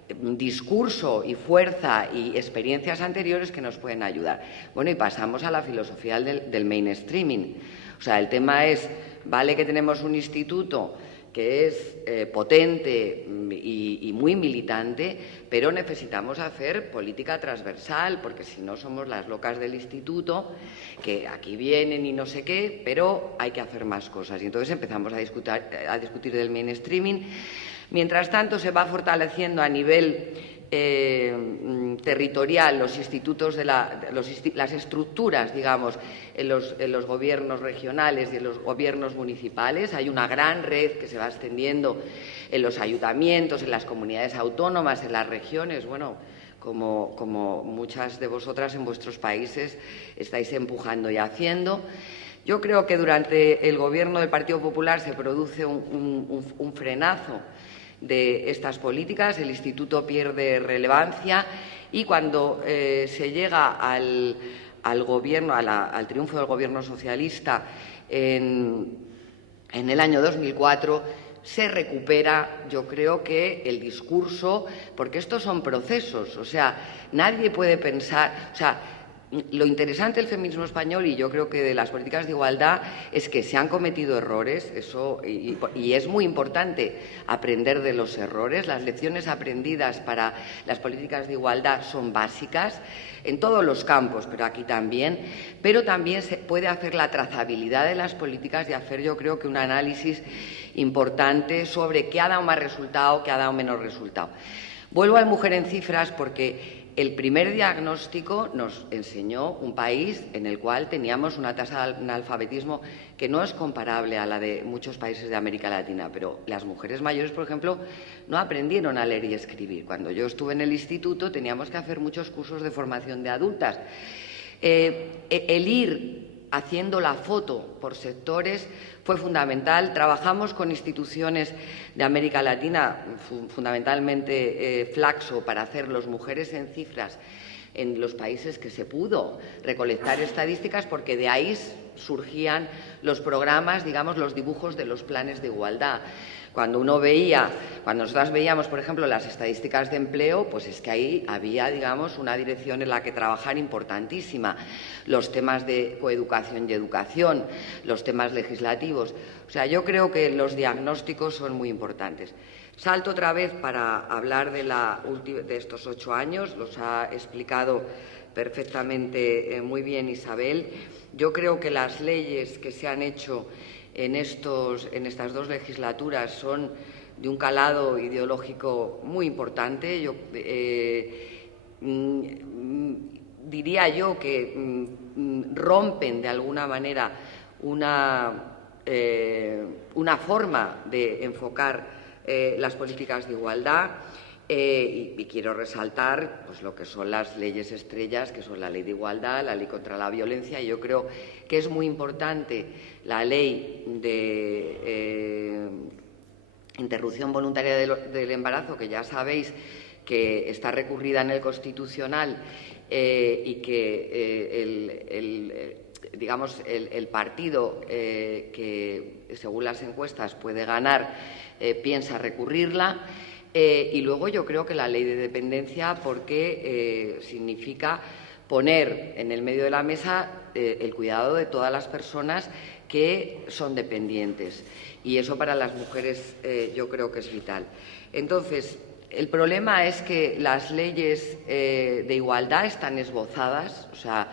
discurso y fuerza y experiencias anteriores que nos pueden ayudar. Bueno, y pasamos a la filosofía del mainstreaming. O sea, el tema es, vale que tenemos un instituto que es potente y muy militante, pero necesitamos hacer política transversal, porque si no somos las locas del instituto, que aquí vienen y no sé qué, pero hay que hacer más cosas. Y entonces empezamos a discutir del mainstreaming. Mientras tanto, se va fortaleciendo a nivel territorial los institutos las estructuras, digamos, en los gobiernos regionales y en los gobiernos municipales. Hay una gran red que se va extendiendo en los ayuntamientos, en las comunidades autónomas, en las regiones. Bueno, como muchas de vosotras en vuestros países estáis empujando y haciendo. Yo creo que durante el gobierno del Partido Popular se produce un frenazo de estas políticas, el instituto pierde relevancia, y cuando se llega al gobierno, al triunfo del gobierno socialista en el año 2004, se recupera, yo creo que el discurso, porque estos son procesos, o sea, nadie puede pensar, o sea, lo interesante del feminismo español, y yo creo que de las políticas de igualdad, es que se han cometido errores, y es muy importante aprender de los errores. Las lecciones aprendidas para las políticas de igualdad son básicas en todos los campos, pero aquí también. Pero también se puede hacer la trazabilidad de las políticas y hacer, yo creo que, un análisis importante sobre qué ha dado más resultado, qué ha dado menos resultado. Vuelvo al Mujer en Cifras porque el primer diagnóstico nos enseñó un país en el cual teníamos una tasa de analfabetismo que no es comparable a la de muchos países de América Latina, pero las mujeres mayores, por ejemplo, no aprendieron a leer y escribir. Cuando yo estuve en el instituto teníamos que hacer muchos cursos de formación de adultas. El ir haciendo la foto por sectores fue fundamental. Trabajamos con instituciones de América Latina, fundamentalmente Flaxo, para hacer los Mujeres en Cifras en los países que se pudo recolectar estadísticas, porque de ahí surgían los programas, digamos, los dibujos de los planes de igualdad. Cuando nosotras veíamos, por ejemplo, las estadísticas de empleo, pues es que ahí había, digamos, una dirección en la que trabajar importantísima. Los temas de coeducación y educación, los temas legislativos. O sea, yo creo que los diagnósticos son muy importantes. Salto otra vez para hablar de estos 8 años, los ha explicado perfectamente muy bien Isabel. Yo creo que las leyes que se han hecho en estas 2 legislaturas son de un calado ideológico muy importante. Yo diría yo que rompen de alguna manera una forma de enfocar las políticas de igualdad, Y quiero resaltar pues, lo que son las leyes estrellas, que son la Ley de Igualdad, la Ley contra la Violencia. Yo creo que es muy importante la Ley de interrupción voluntaria del embarazo, que ya sabéis que está recurrida en el Constitucional y que el partido que, según las encuestas, puede ganar, piensa recurrirla. Y luego yo creo que la ley de dependencia, porque significa poner en el medio de la mesa el cuidado de todas las personas que son dependientes. Y eso para las mujeres yo creo que es vital. Entonces, el problema es que las leyes de igualdad están esbozadas, o sea,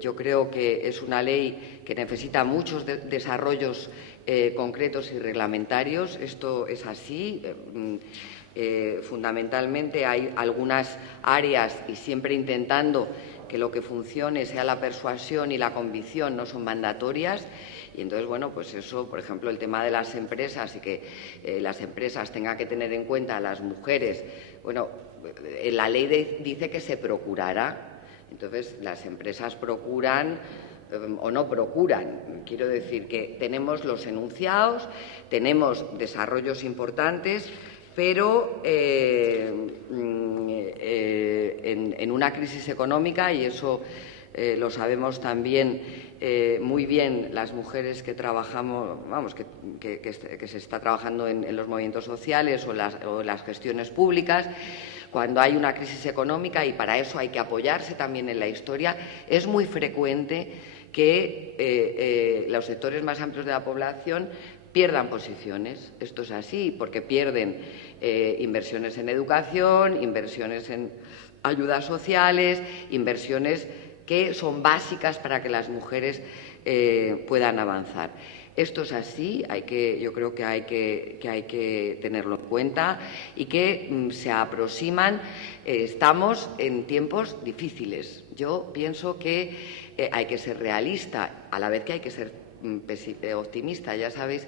yo creo que es una ley que necesita muchos desarrollos concretos y reglamentarios. Esto es así. Fundamentalmente hay algunas áreas, y siempre intentando que lo que funcione sea la persuasión y la convicción, no son mandatorias. Y entonces, bueno, pues eso, por ejemplo, el tema de las empresas y que las empresas tengan que tener en cuenta a las mujeres. Bueno, la ley dice que se procurará. Entonces, las empresas procuran o no procuran. Quiero decir que tenemos los enunciados, tenemos desarrollos importantes, pero en una crisis económica, y eso lo sabemos también muy bien las mujeres que trabajamos, que se está trabajando en los movimientos sociales o en las gestiones públicas. Cuando hay una crisis económica, y para eso hay que apoyarse también en la historia, es muy frecuente que los sectores más amplios de la población pierdan posiciones. Esto es así, porque pierden inversiones en educación, inversiones en ayudas sociales, inversiones que son básicas para que las mujeres puedan avanzar. Esto es así, yo creo que hay que tenerlo en cuenta, y que se aproximan. Estamos en tiempos difíciles. Yo pienso que hay que ser realista, a la vez que hay que ser optimista. Ya sabéis,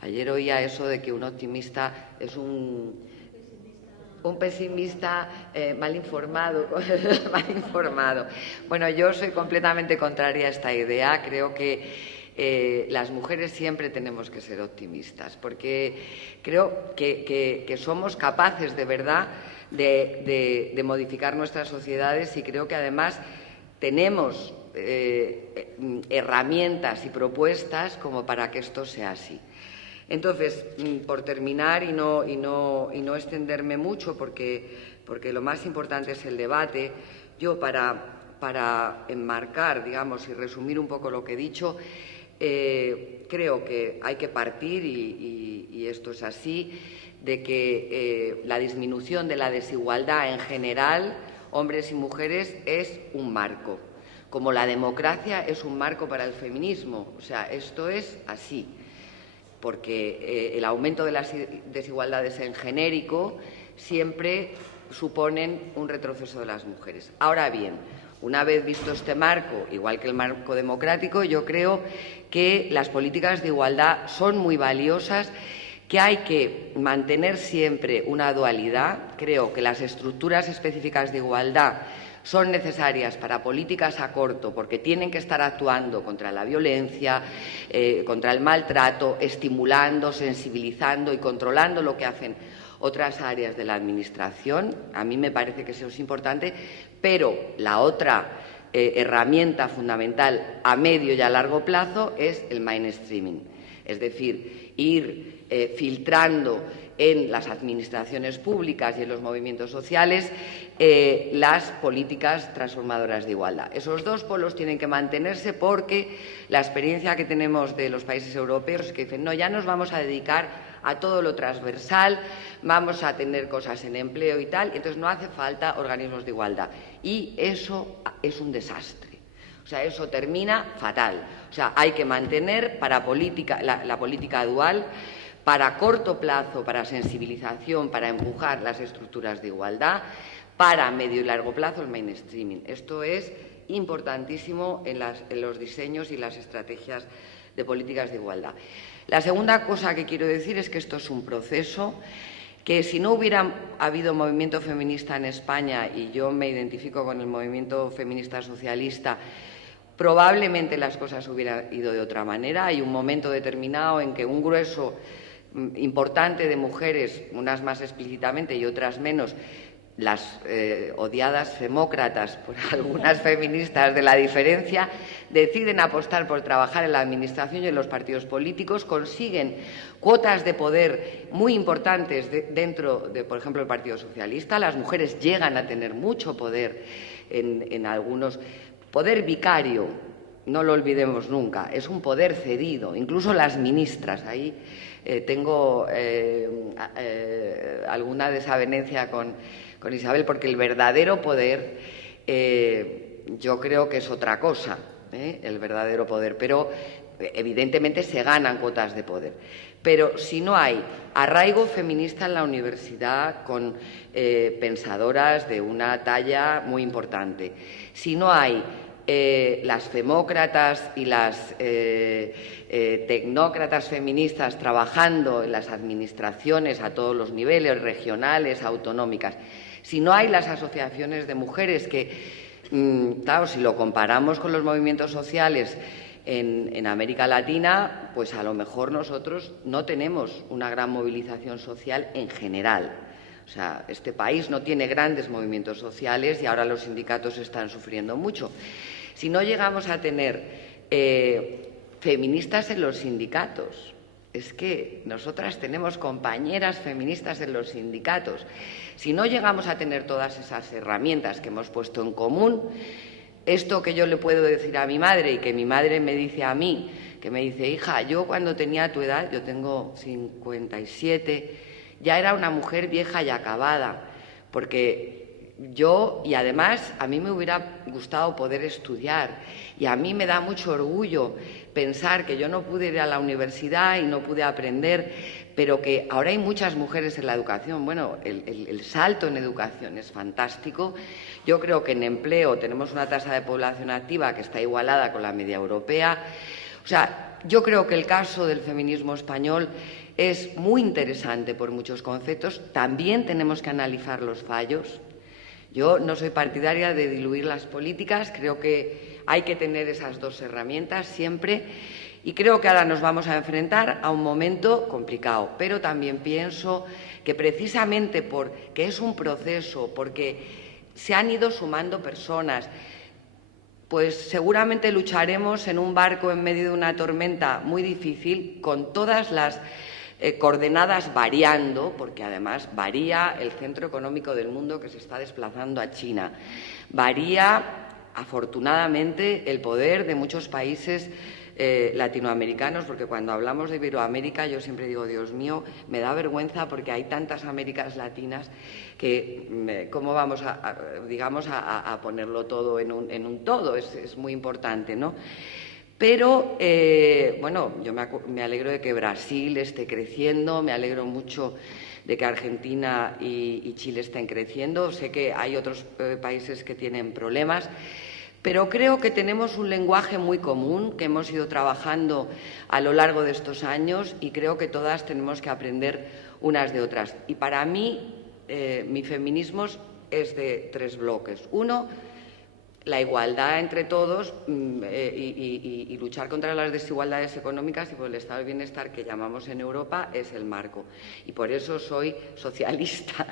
ayer oía eso de que un optimista es un pesimista mal informado. Bueno, yo soy completamente contraria a esta idea. Creo que las mujeres siempre tenemos que ser optimistas, porque creo que somos capaces de verdad de modificar nuestras sociedades, y creo que además tenemos herramientas y propuestas como para que esto sea así. Entonces, por terminar y no extenderme mucho, porque lo más importante es el debate, yo para enmarcar, digamos, y resumir un poco lo que he dicho, creo que hay que partir, y esto es así, de que la disminución de la desigualdad en general, hombres y mujeres, es un marco, como la democracia es un marco para el feminismo. O sea, esto es así, porque el aumento de las desigualdades en genérico siempre suponen un retroceso de las mujeres. Ahora bien, una vez visto este marco, igual que el marco democrático, yo creo que las políticas de igualdad son muy valiosas, que hay que mantener siempre una dualidad. Creo que las estructuras específicas de igualdad son necesarias para políticas a corto, porque tienen que estar actuando contra la violencia, contra el maltrato, estimulando, sensibilizando y controlando lo que hacen otras áreas de la Administración. A mí me parece que eso es importante, pero la otra herramienta fundamental a medio y a largo plazo es el mainstreaming, es decir, ir filtrando en las administraciones públicas y en los movimientos sociales las políticas transformadoras de igualdad. Esos dos polos tienen que mantenerse, porque la experiencia que tenemos de los países europeos es que dicen: no, ya nos vamos a dedicar a todo lo transversal, vamos a tener cosas en empleo y tal, entonces no hace falta organismos de igualdad. Y eso es un desastre. O sea, eso termina fatal. O sea, hay que mantener para la política dual, para corto plazo, para sensibilización, para empujar las estructuras de igualdad, para medio y largo plazo el mainstreaming. Esto es importantísimo en los diseños y las estrategias de políticas de igualdad. La segunda cosa que quiero decir es que esto es un proceso que si no hubiera habido movimiento feminista en España, y yo me identifico con el movimiento feminista socialista, probablemente las cosas hubieran ido de otra manera. Hay un momento determinado en que un grueso importante de mujeres, unas más explícitamente y otras menos, las odiadas femócratas por algunas feministas de la diferencia, deciden apostar por trabajar en la administración y en los partidos políticos, consiguen cuotas de poder muy importantes dentro de, por ejemplo, el Partido Socialista. Las mujeres llegan a tener mucho poder en algunos. Poder vicario, no lo olvidemos nunca, es un poder cedido, incluso las ministras. Ahí tengo alguna desavenencia con Isabel, porque el verdadero poder yo creo que es otra cosa, el verdadero poder, pero evidentemente se ganan cuotas de poder. Pero si no hay arraigo feminista en la universidad con pensadoras de una talla muy importante, si no hay las femócratas y las tecnócratas feministas trabajando en las administraciones a todos los niveles, regionales, autonómicas, si no hay las asociaciones de mujeres que, claro, si lo comparamos con los movimientos sociales en América Latina, pues a lo mejor nosotros no tenemos una gran movilización social en general. O sea, este país no tiene grandes movimientos sociales y ahora los sindicatos están sufriendo mucho. Si no llegamos a tener feministas en los sindicatos, es que nosotras tenemos compañeras feministas en los sindicatos, si no llegamos a tener todas esas herramientas que hemos puesto en común, esto que yo le puedo decir a mi madre y que mi madre me dice a mí, que me dice: hija, yo cuando tenía tu edad, yo tengo 57, ya era una mujer vieja y acabada, porque yo, y además a mí me hubiera gustado poder estudiar, y a mí me da mucho orgullo pensar que yo no pude ir a la universidad y no pude aprender, pero que ahora hay muchas mujeres en la educación. Bueno, el salto en educación es fantástico. Yo creo que en empleo tenemos una tasa de población activa que está igualada con la media europea. O sea, yo creo que el caso del feminismo español es muy interesante por muchos conceptos. También tenemos que analizar los fallos. Yo no soy partidaria de diluir las políticas, creo que hay que tener esas dos herramientas siempre, y creo que ahora nos vamos a enfrentar a un momento complicado, pero también pienso que precisamente porque es un proceso, porque se han ido sumando personas, pues seguramente lucharemos en un barco en medio de una tormenta muy difícil, con todas las coordenadas variando, porque además varía el centro económico del mundo, que se está desplazando a China. Varía, afortunadamente, el poder de muchos países latinoamericanos, porque cuando hablamos de Iberoamérica yo siempre digo: Dios mío, me da vergüenza porque hay tantas Américas latinas que cómo vamos a ponerlo todo en un todo. Es muy importante, ¿no? Pero, bueno, yo me alegro de que Brasil esté creciendo, me alegro mucho de que Argentina y Chile estén creciendo. Sé que hay otros países que tienen problemas, pero creo que tenemos un lenguaje muy común que hemos ido trabajando a lo largo de estos años, y creo que todas tenemos que aprender unas de otras. Y para mí, mi feminismo es de tres bloques. Uno, la igualdad entre todos y luchar contra las desigualdades económicas y por el estado del bienestar que llamamos en Europa es el marco. Y por eso soy socialista.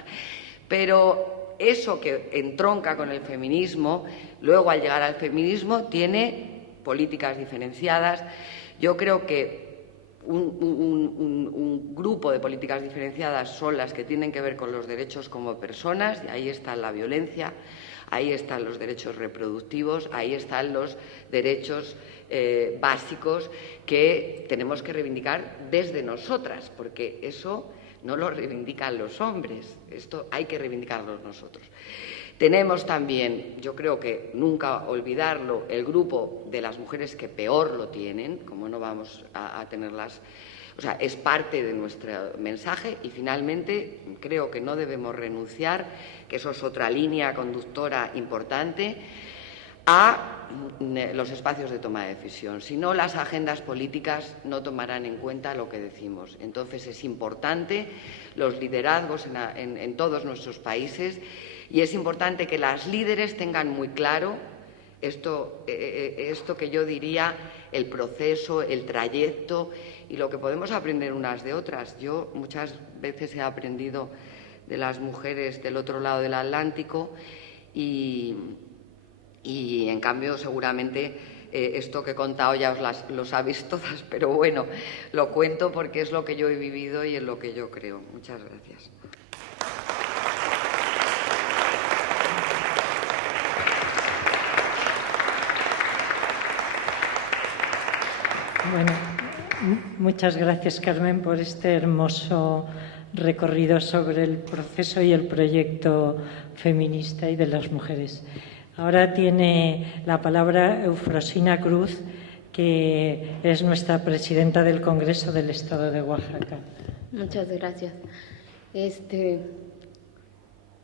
Pero eso que entronca con el feminismo, luego al llegar al feminismo tiene políticas diferenciadas. Yo creo que un grupo de políticas diferenciadas son las que tienen que ver con los derechos como personas, y ahí está la violencia. Ahí están los derechos reproductivos, ahí están los derechos básicos que tenemos que reivindicar desde nosotras, porque eso no lo reivindican los hombres, esto hay que reivindicarlo nosotros. Tenemos también, yo creo que nunca olvidarlo, el grupo de las mujeres que peor lo tienen, como no vamos a tenerlas. O sea, es parte de nuestro mensaje. Y finalmente creo que no debemos renunciar, que eso es otra línea conductora importante, a los espacios de toma de decisión. Si no, las agendas políticas no tomarán en cuenta lo que decimos. Entonces, es importante los liderazgos en todos nuestros países, y es importante que las líderes tengan muy claro esto que yo diría, el proceso, el trayecto y lo que podemos aprender unas de otras. Yo muchas veces he aprendido de las mujeres del otro lado del Atlántico y en cambio seguramente esto que he contado ya lo sabéis todas, pero bueno, lo cuento porque es lo que yo he vivido y es lo que yo creo. Muchas gracias. Bueno, muchas gracias, Carmen, por este hermoso recorrido sobre el proceso y el proyecto feminista y de las mujeres. Ahora tiene la palabra Eufrosina Cruz, que es nuestra presidenta del Congreso del Estado de Oaxaca. Muchas gracias.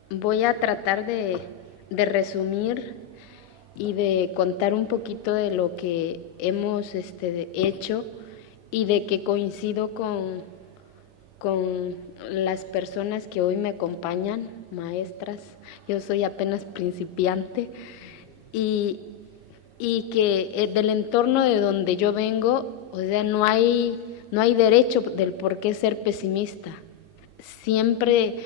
Voy a tratar de resumir y de contar un poquito de lo que hemos hecho y de que coincido con las personas que hoy me acompañan, maestras. Yo soy apenas principiante y que del entorno de donde yo vengo, o sea, no hay derecho del por qué ser pesimista. Siempre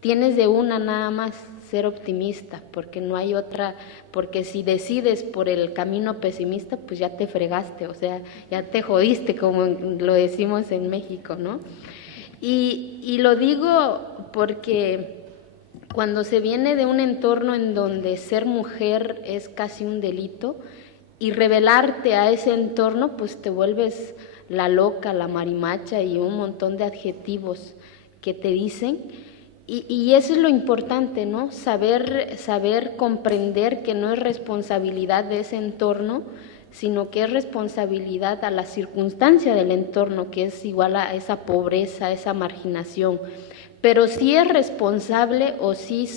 tienes de una nada más, ser optimista, porque no hay otra, porque si decides por el camino pesimista, pues ya te fregaste, o sea, ya te jodiste, como lo decimos en México, ¿no? Y lo digo porque cuando se viene de un entorno en donde ser mujer es casi un delito, y rebelarte a ese entorno, pues te vuelves la loca, la marimacha y un montón de adjetivos que te dicen. Y eso es lo importante, ¿no? Saber comprender que no es responsabilidad de ese entorno, sino que es responsabilidad a la circunstancia del entorno, que es igual a esa pobreza, a esa marginación. Pero sí es responsable o sí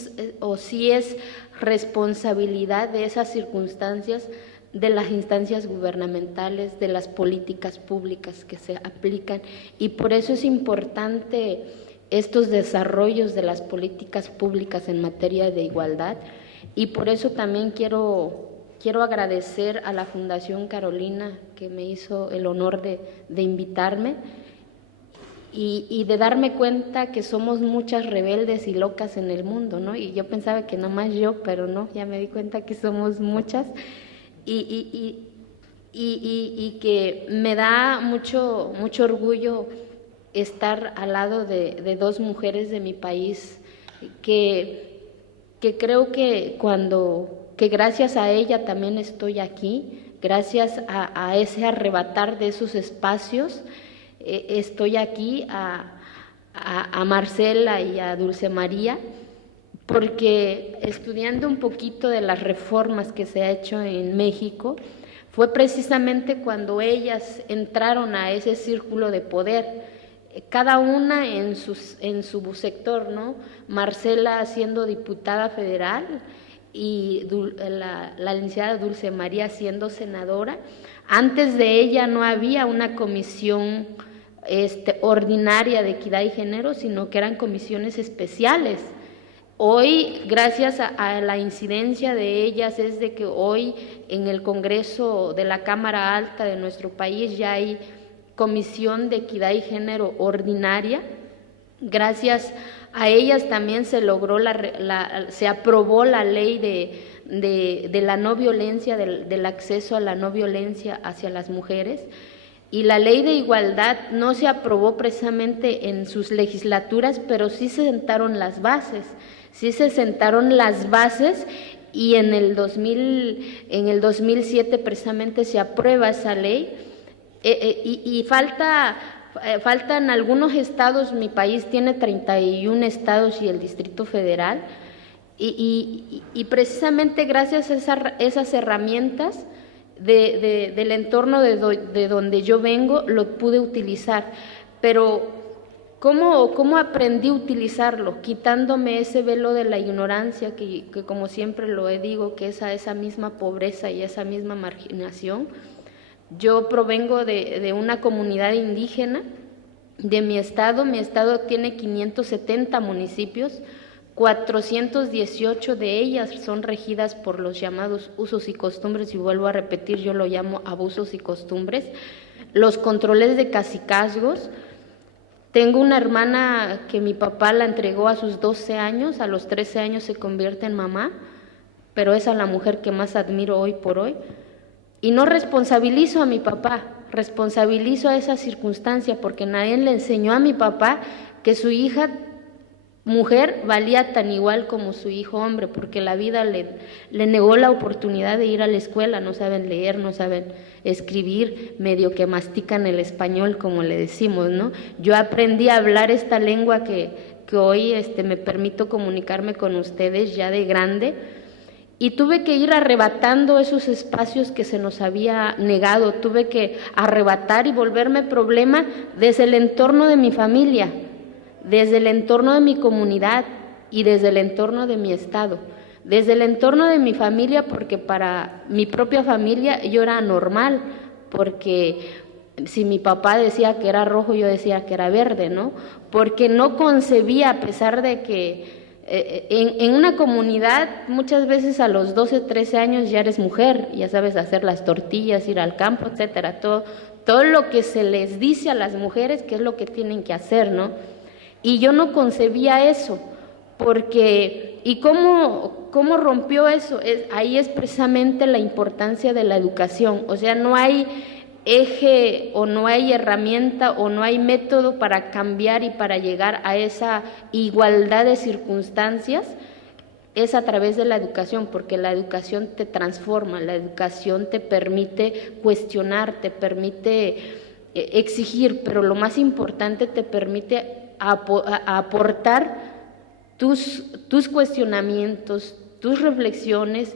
es responsabilidad de esas circunstancias, de las instancias gubernamentales, de las políticas públicas que se aplican. Y por eso es importante estos desarrollos de las políticas públicas en materia de igualdad, y por eso también quiero agradecer a la Fundación Carolina, que me hizo el honor de invitarme y de darme cuenta que somos muchas rebeldes y locas en el mundo, ¿no? Y yo pensaba que nomás yo, pero no, ya me di cuenta que somos muchas y que me da mucho orgullo estar al lado de dos mujeres de mi país que creo que gracias a ella también estoy aquí, gracias a ese arrebatar de esos espacios, estoy aquí, a Marcela y a Dulce María, porque estudiando un poquito de las reformas que se ha hecho en México, fue precisamente cuando ellas entraron a ese círculo de poder, cada una en su sector, ¿no? Marcela siendo diputada federal y la licenciada Dulce María siendo senadora. Antes de ella no había una comisión ordinaria de equidad y género, sino que eran comisiones especiales. Hoy, gracias a la incidencia de ellas, es de que hoy en el Congreso de la Cámara Alta de nuestro país ya hay Comisión de Equidad y Género ordinaria. Gracias a ellas también se logró se aprobó la ley de la no violencia, del acceso a la no violencia hacia las mujeres, y la ley de igualdad no se aprobó precisamente en sus legislaturas, pero sí se sentaron las bases, y en el 2007 precisamente se aprueba esa ley. Y faltan algunos estados, mi país tiene 31 estados y el Distrito Federal, y precisamente gracias a esas herramientas del entorno de donde yo vengo, lo pude utilizar. Pero ¿Cómo aprendí a utilizarlo? Quitándome ese velo de la ignorancia que como siempre lo digo, que es a esa misma pobreza y esa misma marginación. Yo provengo de una comunidad indígena de mi estado tiene 570 municipios, 418 de ellas son regidas por los llamados usos y costumbres, y vuelvo a repetir, yo lo llamo abusos y costumbres, los controles de cacicazgos. Tengo una hermana que mi papá la entregó a sus 12 años, a los 13 años se convierte en mamá, pero es a la mujer que más admiro hoy por hoy. Y no responsabilizo a mi papá, responsabilizo a esa circunstancia, porque nadie le enseñó a mi papá que su hija mujer valía tan igual como su hijo hombre, porque la vida le negó la oportunidad de ir a la escuela, no saben leer, no saben escribir, medio que mastican el español, como le decimos, ¿no? Yo aprendí a hablar esta lengua que hoy me permito comunicarme con ustedes ya de grande, y tuve que ir arrebatando esos espacios que se nos había negado, tuve que arrebatar y volverme problema desde el entorno de mi familia, desde el entorno de mi comunidad y desde el entorno de mi estado. Desde el entorno de mi familia, porque para mi propia familia yo era anormal, porque si mi papá decía que era rojo, yo decía que era verde, ¿no? Porque no concebía, a pesar de que en una comunidad muchas veces a los 12, 13 años ya eres mujer, ya sabes hacer las tortillas, ir al campo, etcétera, todo lo que se les dice a las mujeres que es lo que tienen que hacer, ¿no? Y yo no concebía eso, porque, ¿y cómo rompió eso? Ahí es precisamente la importancia de la educación, o sea, no hay eje o no hay herramienta o no hay método para cambiar y para llegar a esa igualdad de circunstancias, es a través de la educación, porque la educación te transforma, la educación te permite cuestionar, te permite exigir, pero lo más importante, te permite aportar tus cuestionamientos, tus reflexiones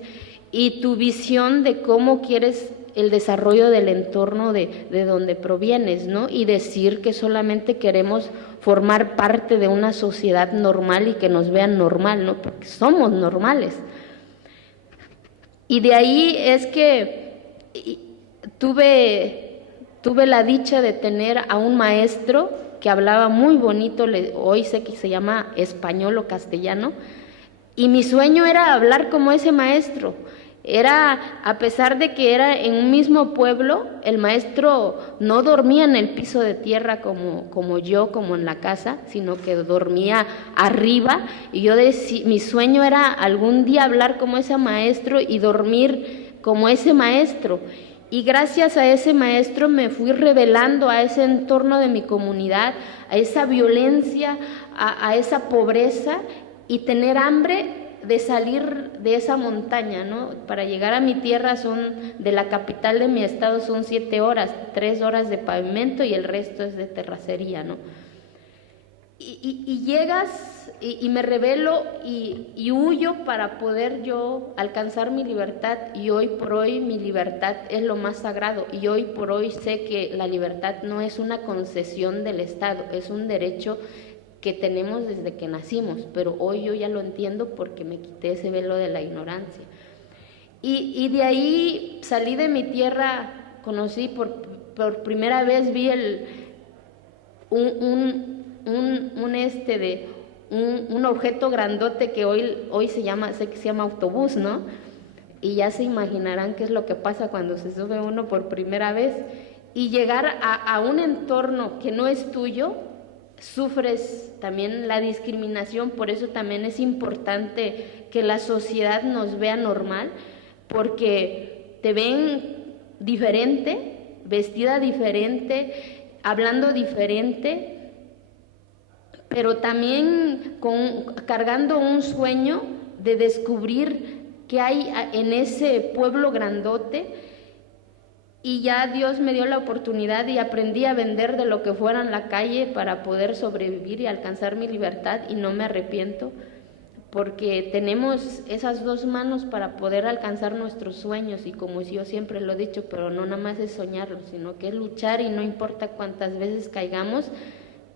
y tu visión de cómo quieres el desarrollo del entorno de donde provienes, ¿no? Y decir que solamente queremos formar parte de una sociedad normal y que nos vean normal, ¿no? Porque somos normales. Y de ahí es que tuve la dicha de tener a un maestro que hablaba muy bonito, hoy sé que se llama español o castellano, y mi sueño era hablar como ese maestro. Era, a pesar de que era en un mismo pueblo, el maestro no dormía en el piso de tierra como yo, como en la casa, sino que dormía arriba, y mi sueño era algún día hablar como ese maestro y dormir como ese maestro. Y gracias a ese maestro me fui revelando a ese entorno de mi comunidad, a esa violencia, a esa pobreza, y tener hambre de salir de esa montaña, ¿no? Para llegar a mi tierra de la capital de mi estado son 7 horas, 3 horas de pavimento y el resto es de terracería, ¿no? Y llegas y me revelo y huyo para poder yo alcanzar mi libertad, y hoy por hoy mi libertad es lo más sagrado, y hoy por hoy sé que la libertad no es una concesión del Estado, es un derecho que tenemos desde que nacimos, pero hoy yo ya lo entiendo porque me quité ese velo de la ignorancia. Y de ahí salí de mi tierra, conocí por primera vez, vi un objeto grandote que hoy sé que se llama autobús, ¿no? Y ya se imaginarán qué es lo que pasa cuando se sube uno por primera vez, y llegar a un entorno que no es tuyo, sufres también la discriminación. Por eso también es importante que la sociedad nos vea normal, porque te ven diferente, vestida diferente, hablando diferente, pero también cargando un sueño de descubrir qué hay en ese pueblo grandote. Y ya Dios me dio la oportunidad y aprendí a vender de lo que fuera en la calle para poder sobrevivir y alcanzar mi libertad, y no me arrepiento, porque tenemos esas 2 manos para poder alcanzar nuestros sueños, y como yo siempre lo he dicho, pero no nada más es soñarlo, sino que es luchar, y no importa cuántas veces caigamos,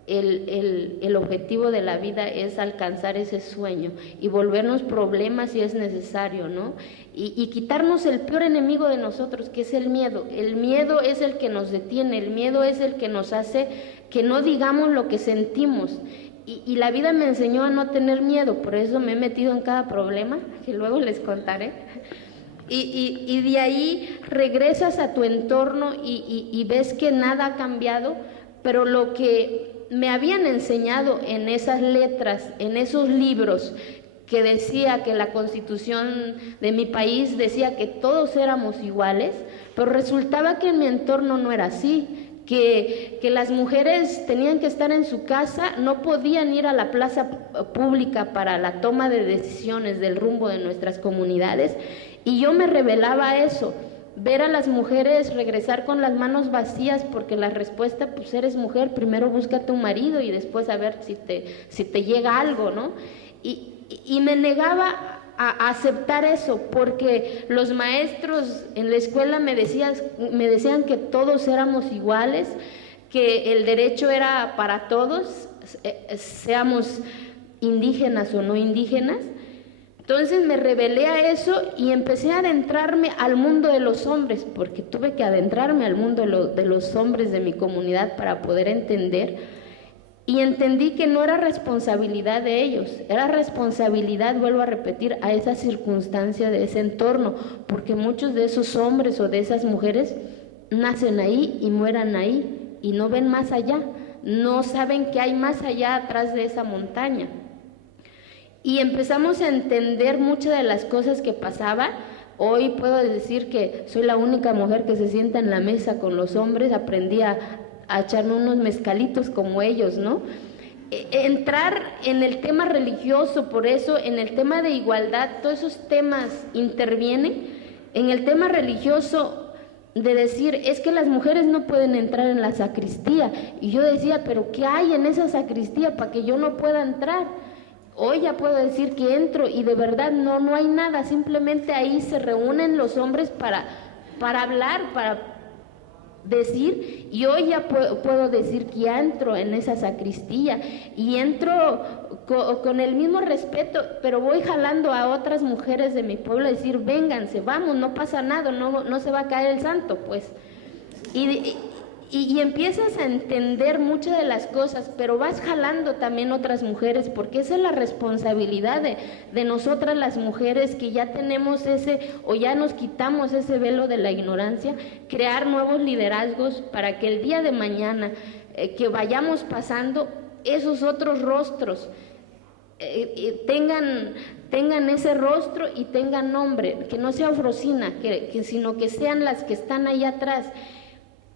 el objetivo de la vida es alcanzar ese sueño y volvernos problemas si es necesario, ¿no? Y quitarnos el peor enemigo de nosotros, que es el miedo. El miedo es el que nos detiene, el miedo es el que nos hace que no digamos lo que sentimos. Y la vida me enseñó a no tener miedo, por eso me he metido en cada problema, que luego les contaré. Y de ahí regresas a tu entorno y ves que nada ha cambiado, pero lo que me habían enseñado en esas letras, en esos libros, que decía que la Constitución de mi país decía que todos éramos iguales, pero resultaba que en mi entorno no era así, que las mujeres tenían que estar en su casa, no podían ir a la plaza pública para la toma de decisiones del rumbo de nuestras comunidades, y yo me rebelaba a eso. Ver a las mujeres regresar con las manos vacías, porque la respuesta, pues eres mujer, primero búscate un marido y después a ver si te llega algo, ¿no? Y me negaba a aceptar eso, porque los maestros en la escuela me decían que todos éramos iguales, que el derecho era para todos, seamos indígenas o no indígenas. Entonces me rebelé a eso y empecé a adentrarme al mundo de los hombres, porque tuve que adentrarme al mundo de los hombres de mi comunidad para poder entender, y entendí que no era responsabilidad de ellos, era responsabilidad, vuelvo a repetir, a esa circunstancia de ese entorno, porque muchos de esos hombres o de esas mujeres nacen ahí y mueran ahí y no ven más allá, no saben que hay más allá atrás de esa montaña. Y empezamos a entender muchas de las cosas que pasaban. Hoy puedo decir que soy la única mujer que se sienta en la mesa con los hombres, aprendí a echarme unos mezcalitos como ellos, ¿no? Entrar en el tema religioso, por eso en el tema de igualdad, todos esos temas intervienen. En el tema religioso, de decir, es que las mujeres no pueden entrar en la sacristía, y yo decía, pero ¿qué hay en esa sacristía para que yo no pueda entrar? Hoy ya puedo decir que entro y de verdad no hay nada, simplemente ahí se reúnen los hombres para hablar, para decir, y hoy ya puedo decir que ya entro en esa sacristía y entro con el mismo respeto, pero voy jalando a otras mujeres de mi pueblo a decir, vénganse, vamos, no pasa nada, no se va a caer el santo, pues. Y empiezas a entender muchas de las cosas, pero vas jalando también otras mujeres, porque esa es la responsabilidad de nosotras las mujeres, que ya tenemos o ya nos quitamos ese velo de la ignorancia, crear nuevos liderazgos para que el día de mañana que vayamos pasando, esos otros rostros tengan ese rostro y tengan nombre, que no sea Ofrosina, sino que sean las que están ahí atrás.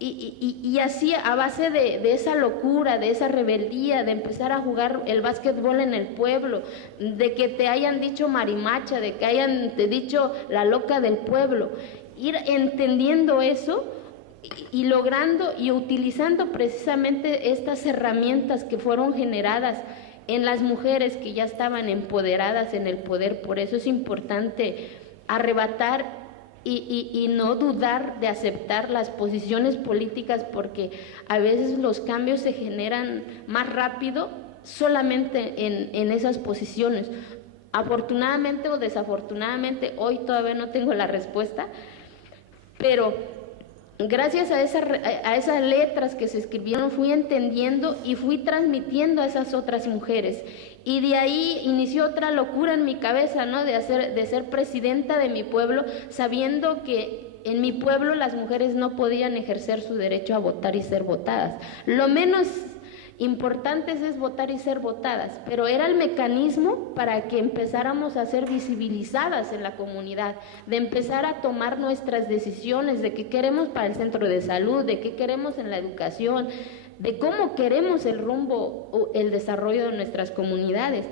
Y así, a base de esa locura, de esa rebeldía, de empezar a jugar el básquetbol en el pueblo, de que te hayan dicho marimacha, de que hayan te dicho la loca del pueblo, ir entendiendo eso y logrando y utilizando precisamente estas herramientas que fueron generadas en las mujeres que ya estaban empoderadas en el poder. Por eso es importante arrebatar y no dudar de aceptar las posiciones políticas, porque a veces los cambios se generan más rápido solamente en esas posiciones. Afortunadamente o desafortunadamente, hoy todavía no tengo la respuesta, pero gracias a esas letras que se escribieron fui entendiendo y fui transmitiendo a esas otras mujeres. Y de ahí inició otra locura en mi cabeza, ¿no? De ser presidenta de mi pueblo, sabiendo que en mi pueblo las mujeres no podían ejercer su derecho a votar y ser votadas. Lo menos importante es votar y ser votadas, pero era el mecanismo para que empezáramos a ser visibilizadas en la comunidad, de empezar a tomar nuestras decisiones de qué queremos para el centro de salud, de qué queremos en la educación, de cómo queremos el rumbo o el desarrollo de nuestras comunidades.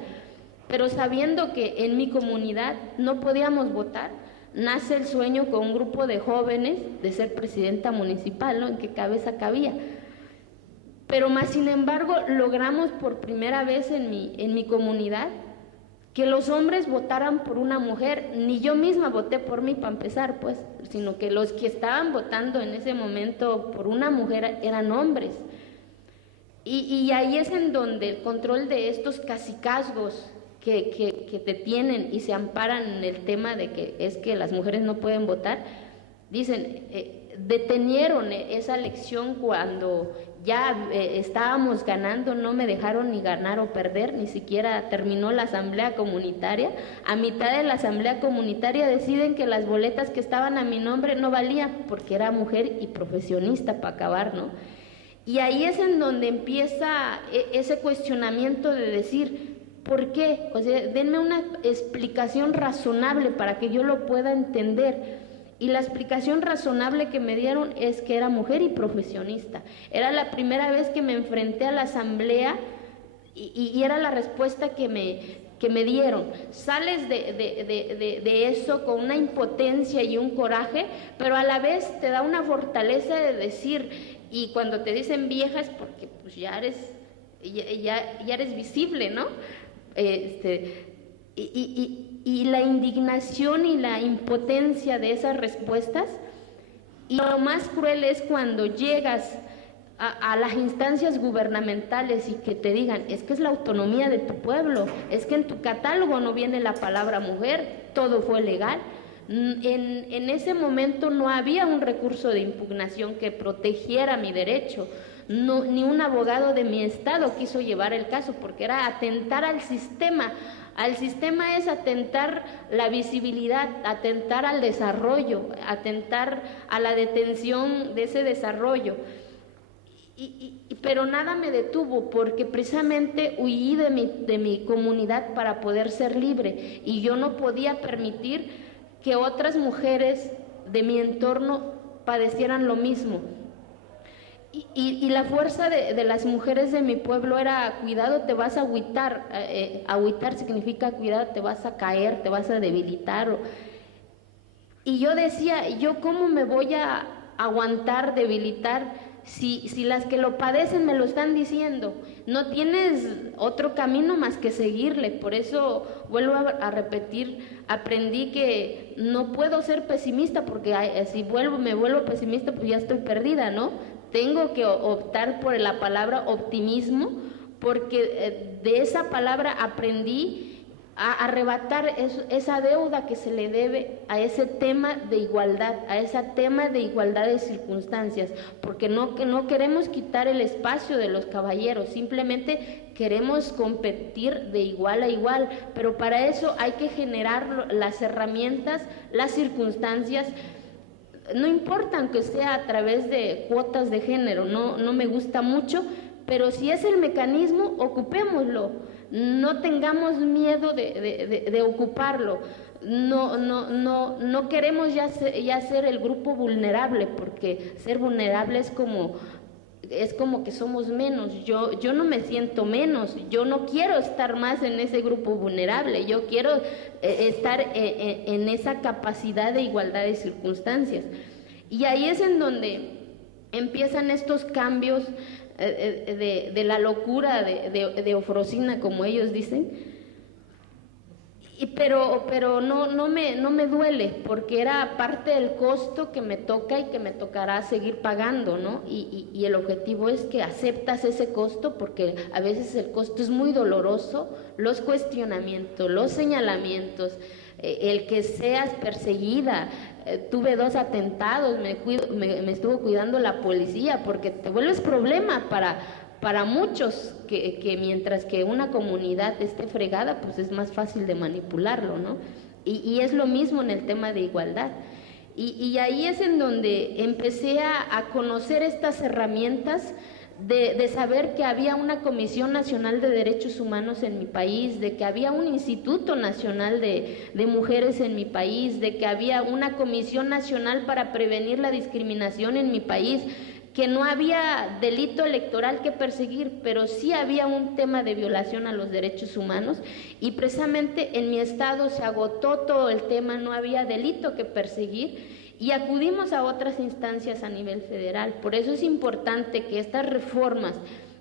Pero sabiendo que en mi comunidad no podíamos votar, nace el sueño con un grupo de jóvenes de ser presidenta municipal, ¿no? En qué cabeza cabía. Pero más sin embargo logramos por primera vez en mi comunidad que los hombres votaran por una mujer. Ni yo misma voté por mí para empezar, pues, sino que los que estaban votando en ese momento por una mujer eran hombres. Y ahí es en donde el control de estos cacicazgos que te tienen y se amparan en el tema de que es que las mujeres no pueden votar, dicen, detenieron esa elección cuando ya estábamos ganando, no me dejaron ni ganar o perder, ni siquiera terminó la asamblea comunitaria. A mitad de la asamblea comunitaria deciden que las boletas que estaban a mi nombre no valían porque era mujer y profesionista para acabar, ¿no? Y ahí es en donde empieza ese cuestionamiento de decir, ¿por qué? O sea, denme una explicación razonable para que yo lo pueda entender. Y la explicación razonable que me dieron es que era mujer y profesionista. Era la primera vez que me enfrenté a la asamblea y era la respuesta que me dieron. Sales de eso con una impotencia y un coraje, pero a la vez te da una fortaleza de decir, y cuando te dicen vieja es porque pues ya eres visible, ¿no? Y la indignación y la impotencia de esas respuestas, y lo más cruel es cuando llegas a las instancias gubernamentales y que te digan, es que es la autonomía de tu pueblo, es que en tu catálogo no viene la palabra mujer, todo fue legal. En ese momento no había un recurso de impugnación que protegiera mi derecho, no, ni un abogado de mi estado quiso llevar el caso porque era atentar al sistema. Al sistema es atentar la visibilidad, atentar al desarrollo, atentar a la detención de ese desarrollo. Pero nada me detuvo porque precisamente huí de mi comunidad para poder ser libre y yo no podía permitir que otras mujeres de mi entorno padecieran lo mismo. Y la fuerza de las mujeres de mi pueblo era, cuidado, te vas a agüitar. Agüitar significa cuidado, te vas a caer, te vas a debilitar. Y yo decía, ¿yo cómo me voy a aguantar, debilitar, si las que lo padecen me lo están diciendo? No tienes otro camino más que seguirle. Por eso vuelvo a repetir, aprendí que no puedo ser pesimista, porque si me vuelvo pesimista, pues ya estoy perdida, ¿no? Tengo que optar por la palabra optimismo, porque de esa palabra aprendí a arrebatar esa deuda que se le debe a ese tema de igualdad, a ese tema de igualdad de circunstancias, porque no queremos quitar el espacio de los caballeros, simplemente queremos competir de igual a igual, pero para eso hay que generar las herramientas, las circunstancias. No importa aunque sea a través de cuotas de género, no me gusta mucho, pero si es el mecanismo, ocupémoslo, no tengamos miedo de ocuparlo. No queremos ya ser el grupo vulnerable, porque ser vulnerable es como que somos menos. Yo no me siento menos, yo no quiero estar más en ese grupo vulnerable, yo quiero estar en esa capacidad de igualdad de circunstancias. Y ahí es en donde empiezan estos cambios de la locura de Eufrosina, como ellos dicen. Pero no me duele, porque era parte del costo que me toca y que me tocará seguir pagando, ¿no? Y el objetivo es que aceptas ese costo, porque a veces el costo es muy doloroso, los cuestionamientos, los señalamientos, el que seas perseguida. Tuve 2 atentados, me estuvo cuidando la policía, porque te vuelves problema para muchos, que mientras que una comunidad esté fregada, pues es más fácil de manipularlo, ¿no? Y es lo mismo en el tema de igualdad. Y ahí es en donde empecé a conocer estas herramientas de saber que había una Comisión Nacional de Derechos Humanos en mi país, de que había un Instituto Nacional de Mujeres en mi país, de que había una Comisión Nacional para prevenir la discriminación en mi país, que no había delito electoral que perseguir, pero sí había un tema de violación a los derechos humanos, y precisamente en mi estado se agotó todo el tema, no había delito que perseguir, y acudimos a otras instancias a nivel federal. Por eso es importante que estas reformas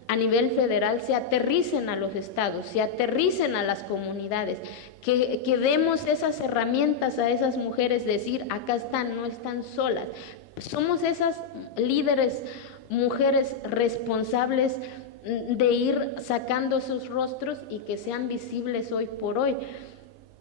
a nivel federal se aterricen a los estados, se aterricen a las comunidades, que demos esas herramientas a esas mujeres, decir, acá están, no están solas. Somos esas líderes, mujeres responsables de ir sacando sus rostros y que sean visibles hoy por hoy.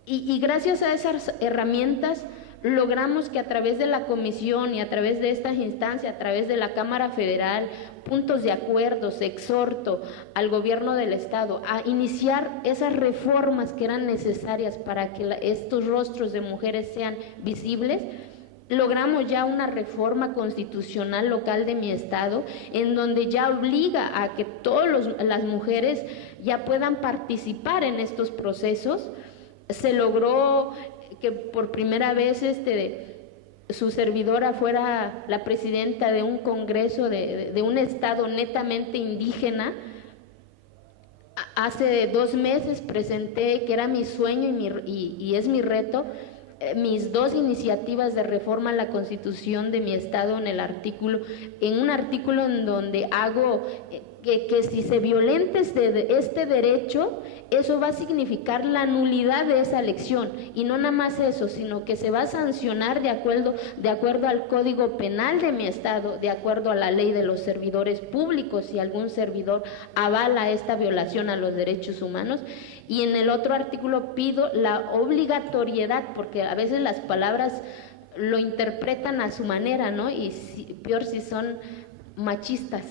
Y gracias a esas herramientas logramos que a través de la comisión y a través de estas instancias, a través de la Cámara Federal, puntos de acuerdos, exhorto al gobierno del Estado a iniciar esas reformas que eran necesarias para que estos rostros de mujeres sean visibles. Logramos ya una reforma constitucional local de mi estado, en donde ya obliga a que todas las mujeres ya puedan participar en estos procesos. Se logró que por primera vez su servidora fuera la presidenta de un congreso de un estado netamente indígena. Hace 2 meses presenté, que era mi sueño y es mi reto, mis 2 iniciativas de reforma a la Constitución de mi estado en un artículo en donde hago que si se violenta este derecho, eso va a significar la nulidad de esa elección, y no nada más eso, sino que se va a sancionar de acuerdo al Código Penal de mi estado, de acuerdo a la ley de los servidores públicos, si algún servidor avala esta violación a los derechos humanos. Y en el otro artículo pido la obligatoriedad, porque a veces las palabras lo interpretan a su manera, ¿no? Y peor si son machistas.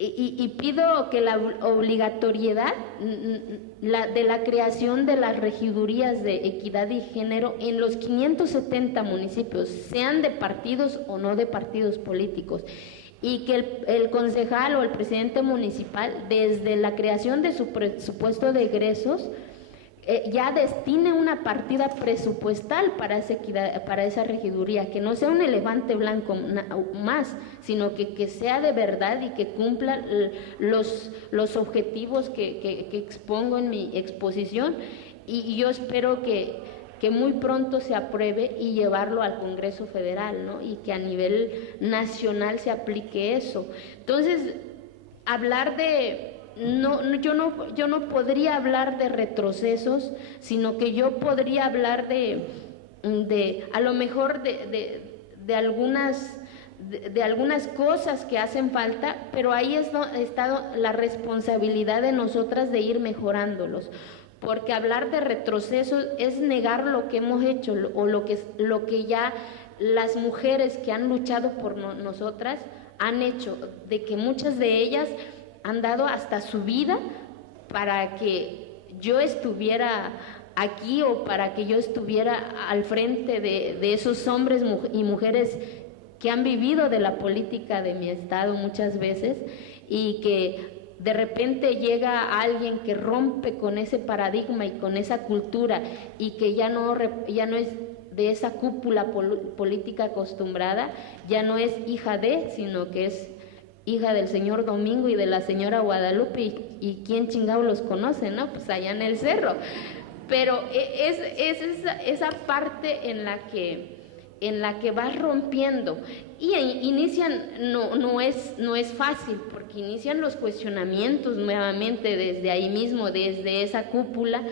Y pido que la obligatoriedad de la creación de las regidurías de equidad y género en los 570 municipios, sean de partidos o no de partidos políticos, y que el concejal o el presidente municipal, desde la creación de su presupuesto de egresos, ya destine una partida presupuestal para esa regiduría, que no sea un elefante blanco más, sino que sea de verdad y que cumpla los objetivos que expongo en mi exposición, y yo espero que muy pronto se apruebe y llevarlo al Congreso Federal, ¿no? Y que a nivel nacional se aplique eso. Entonces, hablar de... yo no podría hablar de retrocesos, sino que yo podría hablar de a lo mejor de algunas cosas que hacen falta, pero ahí está la responsabilidad de nosotras de ir mejorándolos, porque hablar de retrocesos es negar lo que hemos hecho o lo que ya las mujeres que han luchado por nosotras han hecho, de que muchas de ellas han dado hasta su vida para que yo estuviera aquí, o para que yo estuviera al frente de esos hombres y mujeres que han vivido de la política de mi estado muchas veces, y que de repente llega alguien que rompe con ese paradigma y con esa cultura, y que ya no es de esa cúpula política acostumbrada, ya no es hija de, sino que es hija del señor Domingo y de la señora Guadalupe, y quién chingado los conoce, ¿no? Pues allá en el cerro. Pero es esa parte en la que vas rompiendo, y inician, no es fácil, porque inician los cuestionamientos nuevamente desde ahí mismo, desde esa cúpula,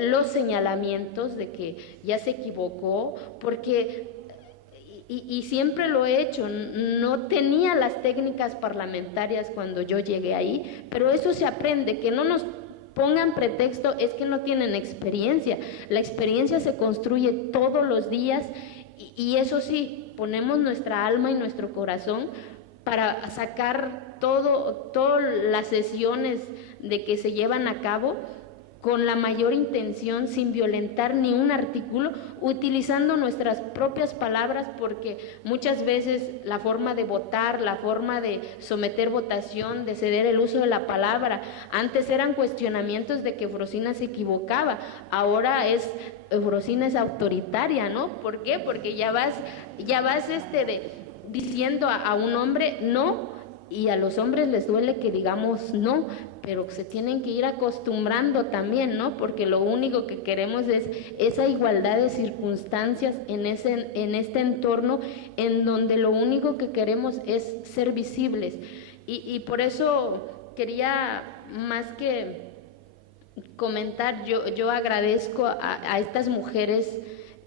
los señalamientos de que ya se equivocó, porque y siempre lo he hecho, no tenía las técnicas parlamentarias cuando yo llegué ahí, pero eso se aprende, que no nos pongan pretexto, es que no tienen experiencia. La experiencia se construye todos los días, y eso sí, ponemos nuestra alma y nuestro corazón para sacar todas las sesiones de que se llevan a cabo con la mayor intención, sin violentar ni un artículo, utilizando nuestras propias palabras, porque muchas veces la forma de votar, la forma de someter votación, de ceder el uso de la palabra, antes eran cuestionamientos de que Eufrosina se equivocaba, ahora Eufrosina es autoritaria, ¿no? ¿Por qué? Porque ya vas diciendo a un hombre no, y a los hombres les duele que digamos no, pero se tienen que ir acostumbrando también, ¿no? Porque lo único que queremos es esa igualdad de circunstancias en este entorno, en donde lo único que queremos es ser visibles. Y por eso quería, más que comentar, yo agradezco a estas mujeres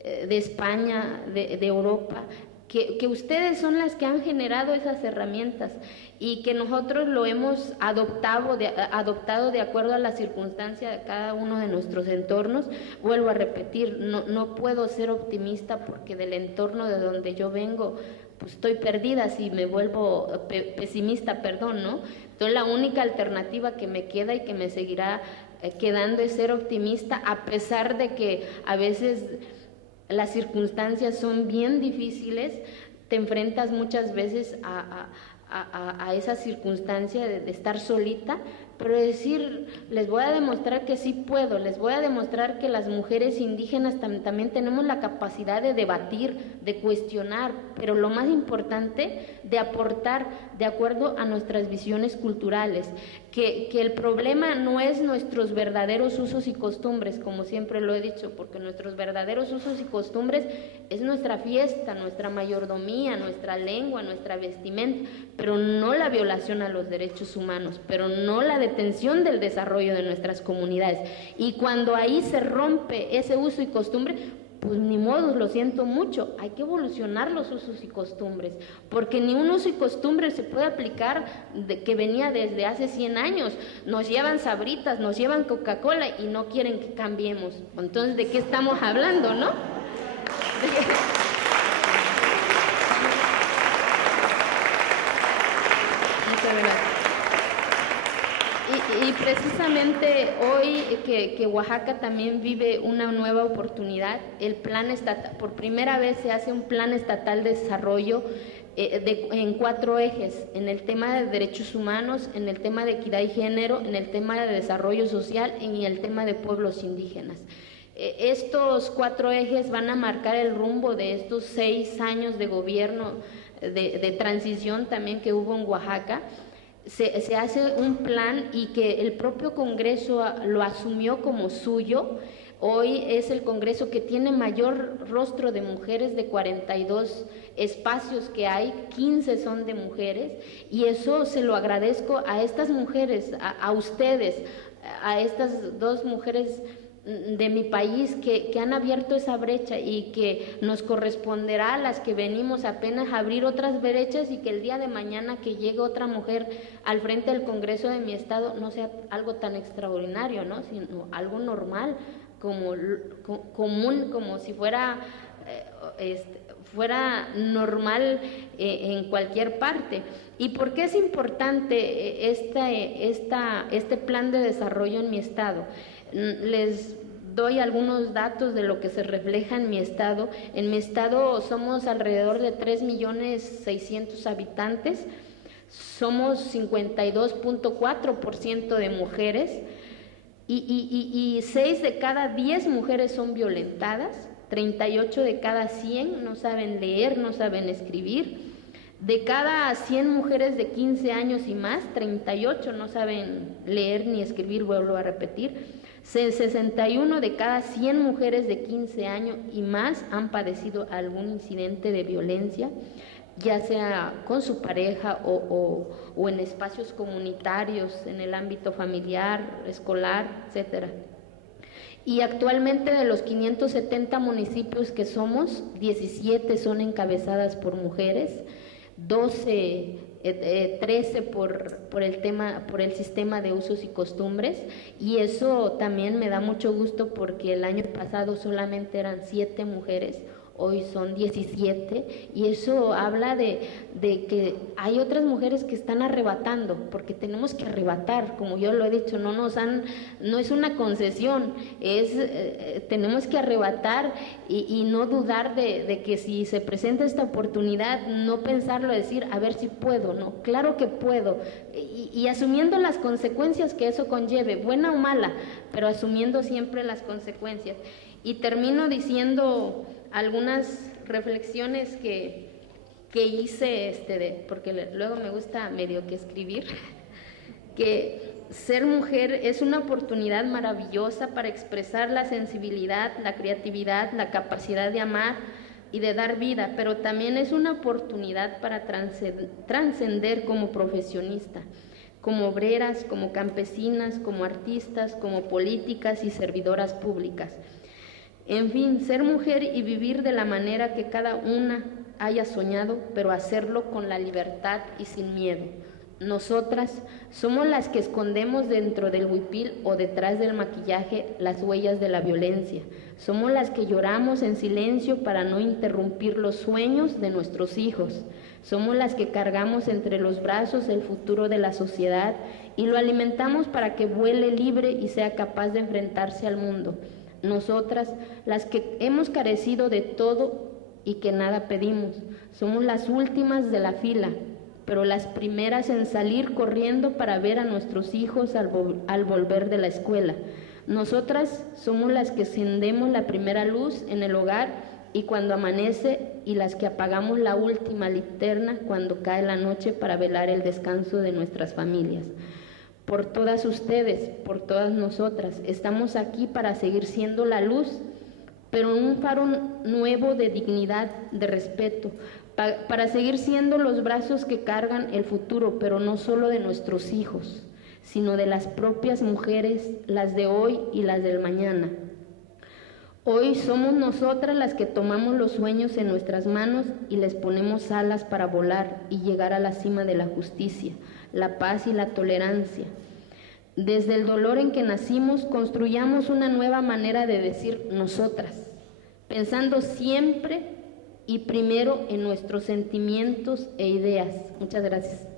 de España, de Europa, que ustedes son las que han generado esas herramientas y que nosotros lo hemos adoptado de acuerdo a la circunstancia de cada uno de nuestros entornos. Vuelvo a repetir, no puedo ser optimista porque del entorno de donde yo vengo, pues estoy perdida si me vuelvo pesimista, perdón, ¿no? Entonces la única alternativa que me queda y que me seguirá quedando es ser optimista, a pesar de que a veces las circunstancias son bien difíciles, te enfrentas muchas veces a esa circunstancia de estar solita, pero decir, les voy a demostrar que sí puedo, les voy a demostrar que las mujeres indígenas también tenemos la capacidad de debatir, de cuestionar, pero lo más importante, de aportar de acuerdo a nuestras visiones culturales, que el problema no es nuestros verdaderos usos y costumbres, como siempre lo he dicho, porque nuestros verdaderos usos y costumbres es nuestra fiesta, nuestra mayordomía, nuestra lengua, nuestra vestimenta, pero no la violación a los derechos humanos, pero no la detención del desarrollo de nuestras comunidades. Y cuando ahí se rompe ese uso y costumbre, pues ni modo, lo siento mucho, hay que evolucionar los usos y costumbres, porque ni un uso y costumbre se puede aplicar que venía desde hace 100 años, nos llevan Sabritas, nos llevan Coca-Cola y no quieren que cambiemos. Entonces, ¿de qué estamos hablando, no? Muchas gracias. Y precisamente hoy que Oaxaca también vive una nueva oportunidad, el plan estatal, por primera vez se hace un plan estatal de desarrollo en 4 ejes, en el tema de derechos humanos, en el tema de equidad y género, en el tema de desarrollo social y en el tema de pueblos indígenas. Estos 4 ejes van a marcar el rumbo de estos 6 años de gobierno, de transición también que hubo en Oaxaca. Se hace un plan y que el propio Congreso lo asumió como suyo. Hoy es el Congreso que tiene mayor rostro de mujeres, de 42 espacios que hay, 15 son de mujeres, y eso se lo agradezco a estas mujeres, a ustedes, a estas 2 mujeres de mi país que han abierto esa brecha y que nos corresponderá a las que venimos apenas a abrir otras brechas, y que el día de mañana que llegue otra mujer al frente del Congreso de mi estado no sea algo tan extraordinario, ¿no? Sino algo normal, común, como si fuera normal en cualquier parte. ¿Y por qué es importante este plan de desarrollo en mi estado? Les doy algunos datos de lo que se refleja en mi estado. En mi estado somos alrededor de 3.600.000 habitantes, somos 52.4% de mujeres y 6 de cada 10 mujeres son violentadas, 38 de cada 100 no saben leer, no saben escribir. De cada 100 mujeres de 15 años y más, 38 no saben leer ni escribir, vuelvo a repetir. 61 de cada 100 mujeres de 15 años y más han padecido algún incidente de violencia, ya sea con su pareja o en espacios comunitarios, en el ámbito familiar, escolar, etcétera. Y actualmente de los 570 municipios que somos, 17 son encabezadas por mujeres, 13 por el sistema de usos y costumbres, y eso también me da mucho gusto porque el año pasado solamente eran 7 mujeres, hoy son 17, y eso habla de que hay otras mujeres que están arrebatando, porque tenemos que arrebatar, como yo lo he dicho, no es una concesión, tenemos que arrebatar y no dudar de que si se presenta esta oportunidad, no pensarlo, decir, a ver si puedo, no, claro que puedo, y asumiendo las consecuencias que eso conlleve, buena o mala, pero asumiendo siempre las consecuencias. Y termino diciendo algunas reflexiones que hice, porque luego me gusta medio que escribir, que ser mujer es una oportunidad maravillosa para expresar la sensibilidad, la creatividad, la capacidad de amar y de dar vida, pero también es una oportunidad para trascender como profesionista, como obreras, como campesinas, como artistas, como políticas y servidoras públicas. En fin, ser mujer y vivir de la manera que cada una haya soñado, pero hacerlo con la libertad y sin miedo. Nosotras somos las que escondemos dentro del huipil o detrás del maquillaje las huellas de la violencia. Somos las que lloramos en silencio para no interrumpir los sueños de nuestros hijos. Somos las que cargamos entre los brazos el futuro de la sociedad y lo alimentamos para que vuele libre y sea capaz de enfrentarse al mundo. Nosotras, las que hemos carecido de todo y que nada pedimos, somos las últimas de la fila, pero las primeras en salir corriendo para ver a nuestros hijos al volver de la escuela. Nosotras somos las que encendemos la primera luz en el hogar y cuando amanece, y las que apagamos la última linterna cuando cae la noche para velar el descanso de nuestras familias. Por todas ustedes, por todas nosotras, estamos aquí para seguir siendo la luz, pero en un faro nuevo de dignidad, de respeto, para seguir siendo los brazos que cargan el futuro, pero no solo de nuestros hijos, sino de las propias mujeres, las de hoy y las del mañana. Hoy somos nosotras las que tomamos los sueños en nuestras manos y les ponemos alas para volar y llegar a la cima de la justicia, la paz y la tolerancia. Desde el dolor en que nacimos, construyamos una nueva manera de decir nosotras, pensando siempre y primero en nuestros sentimientos e ideas. Muchas gracias.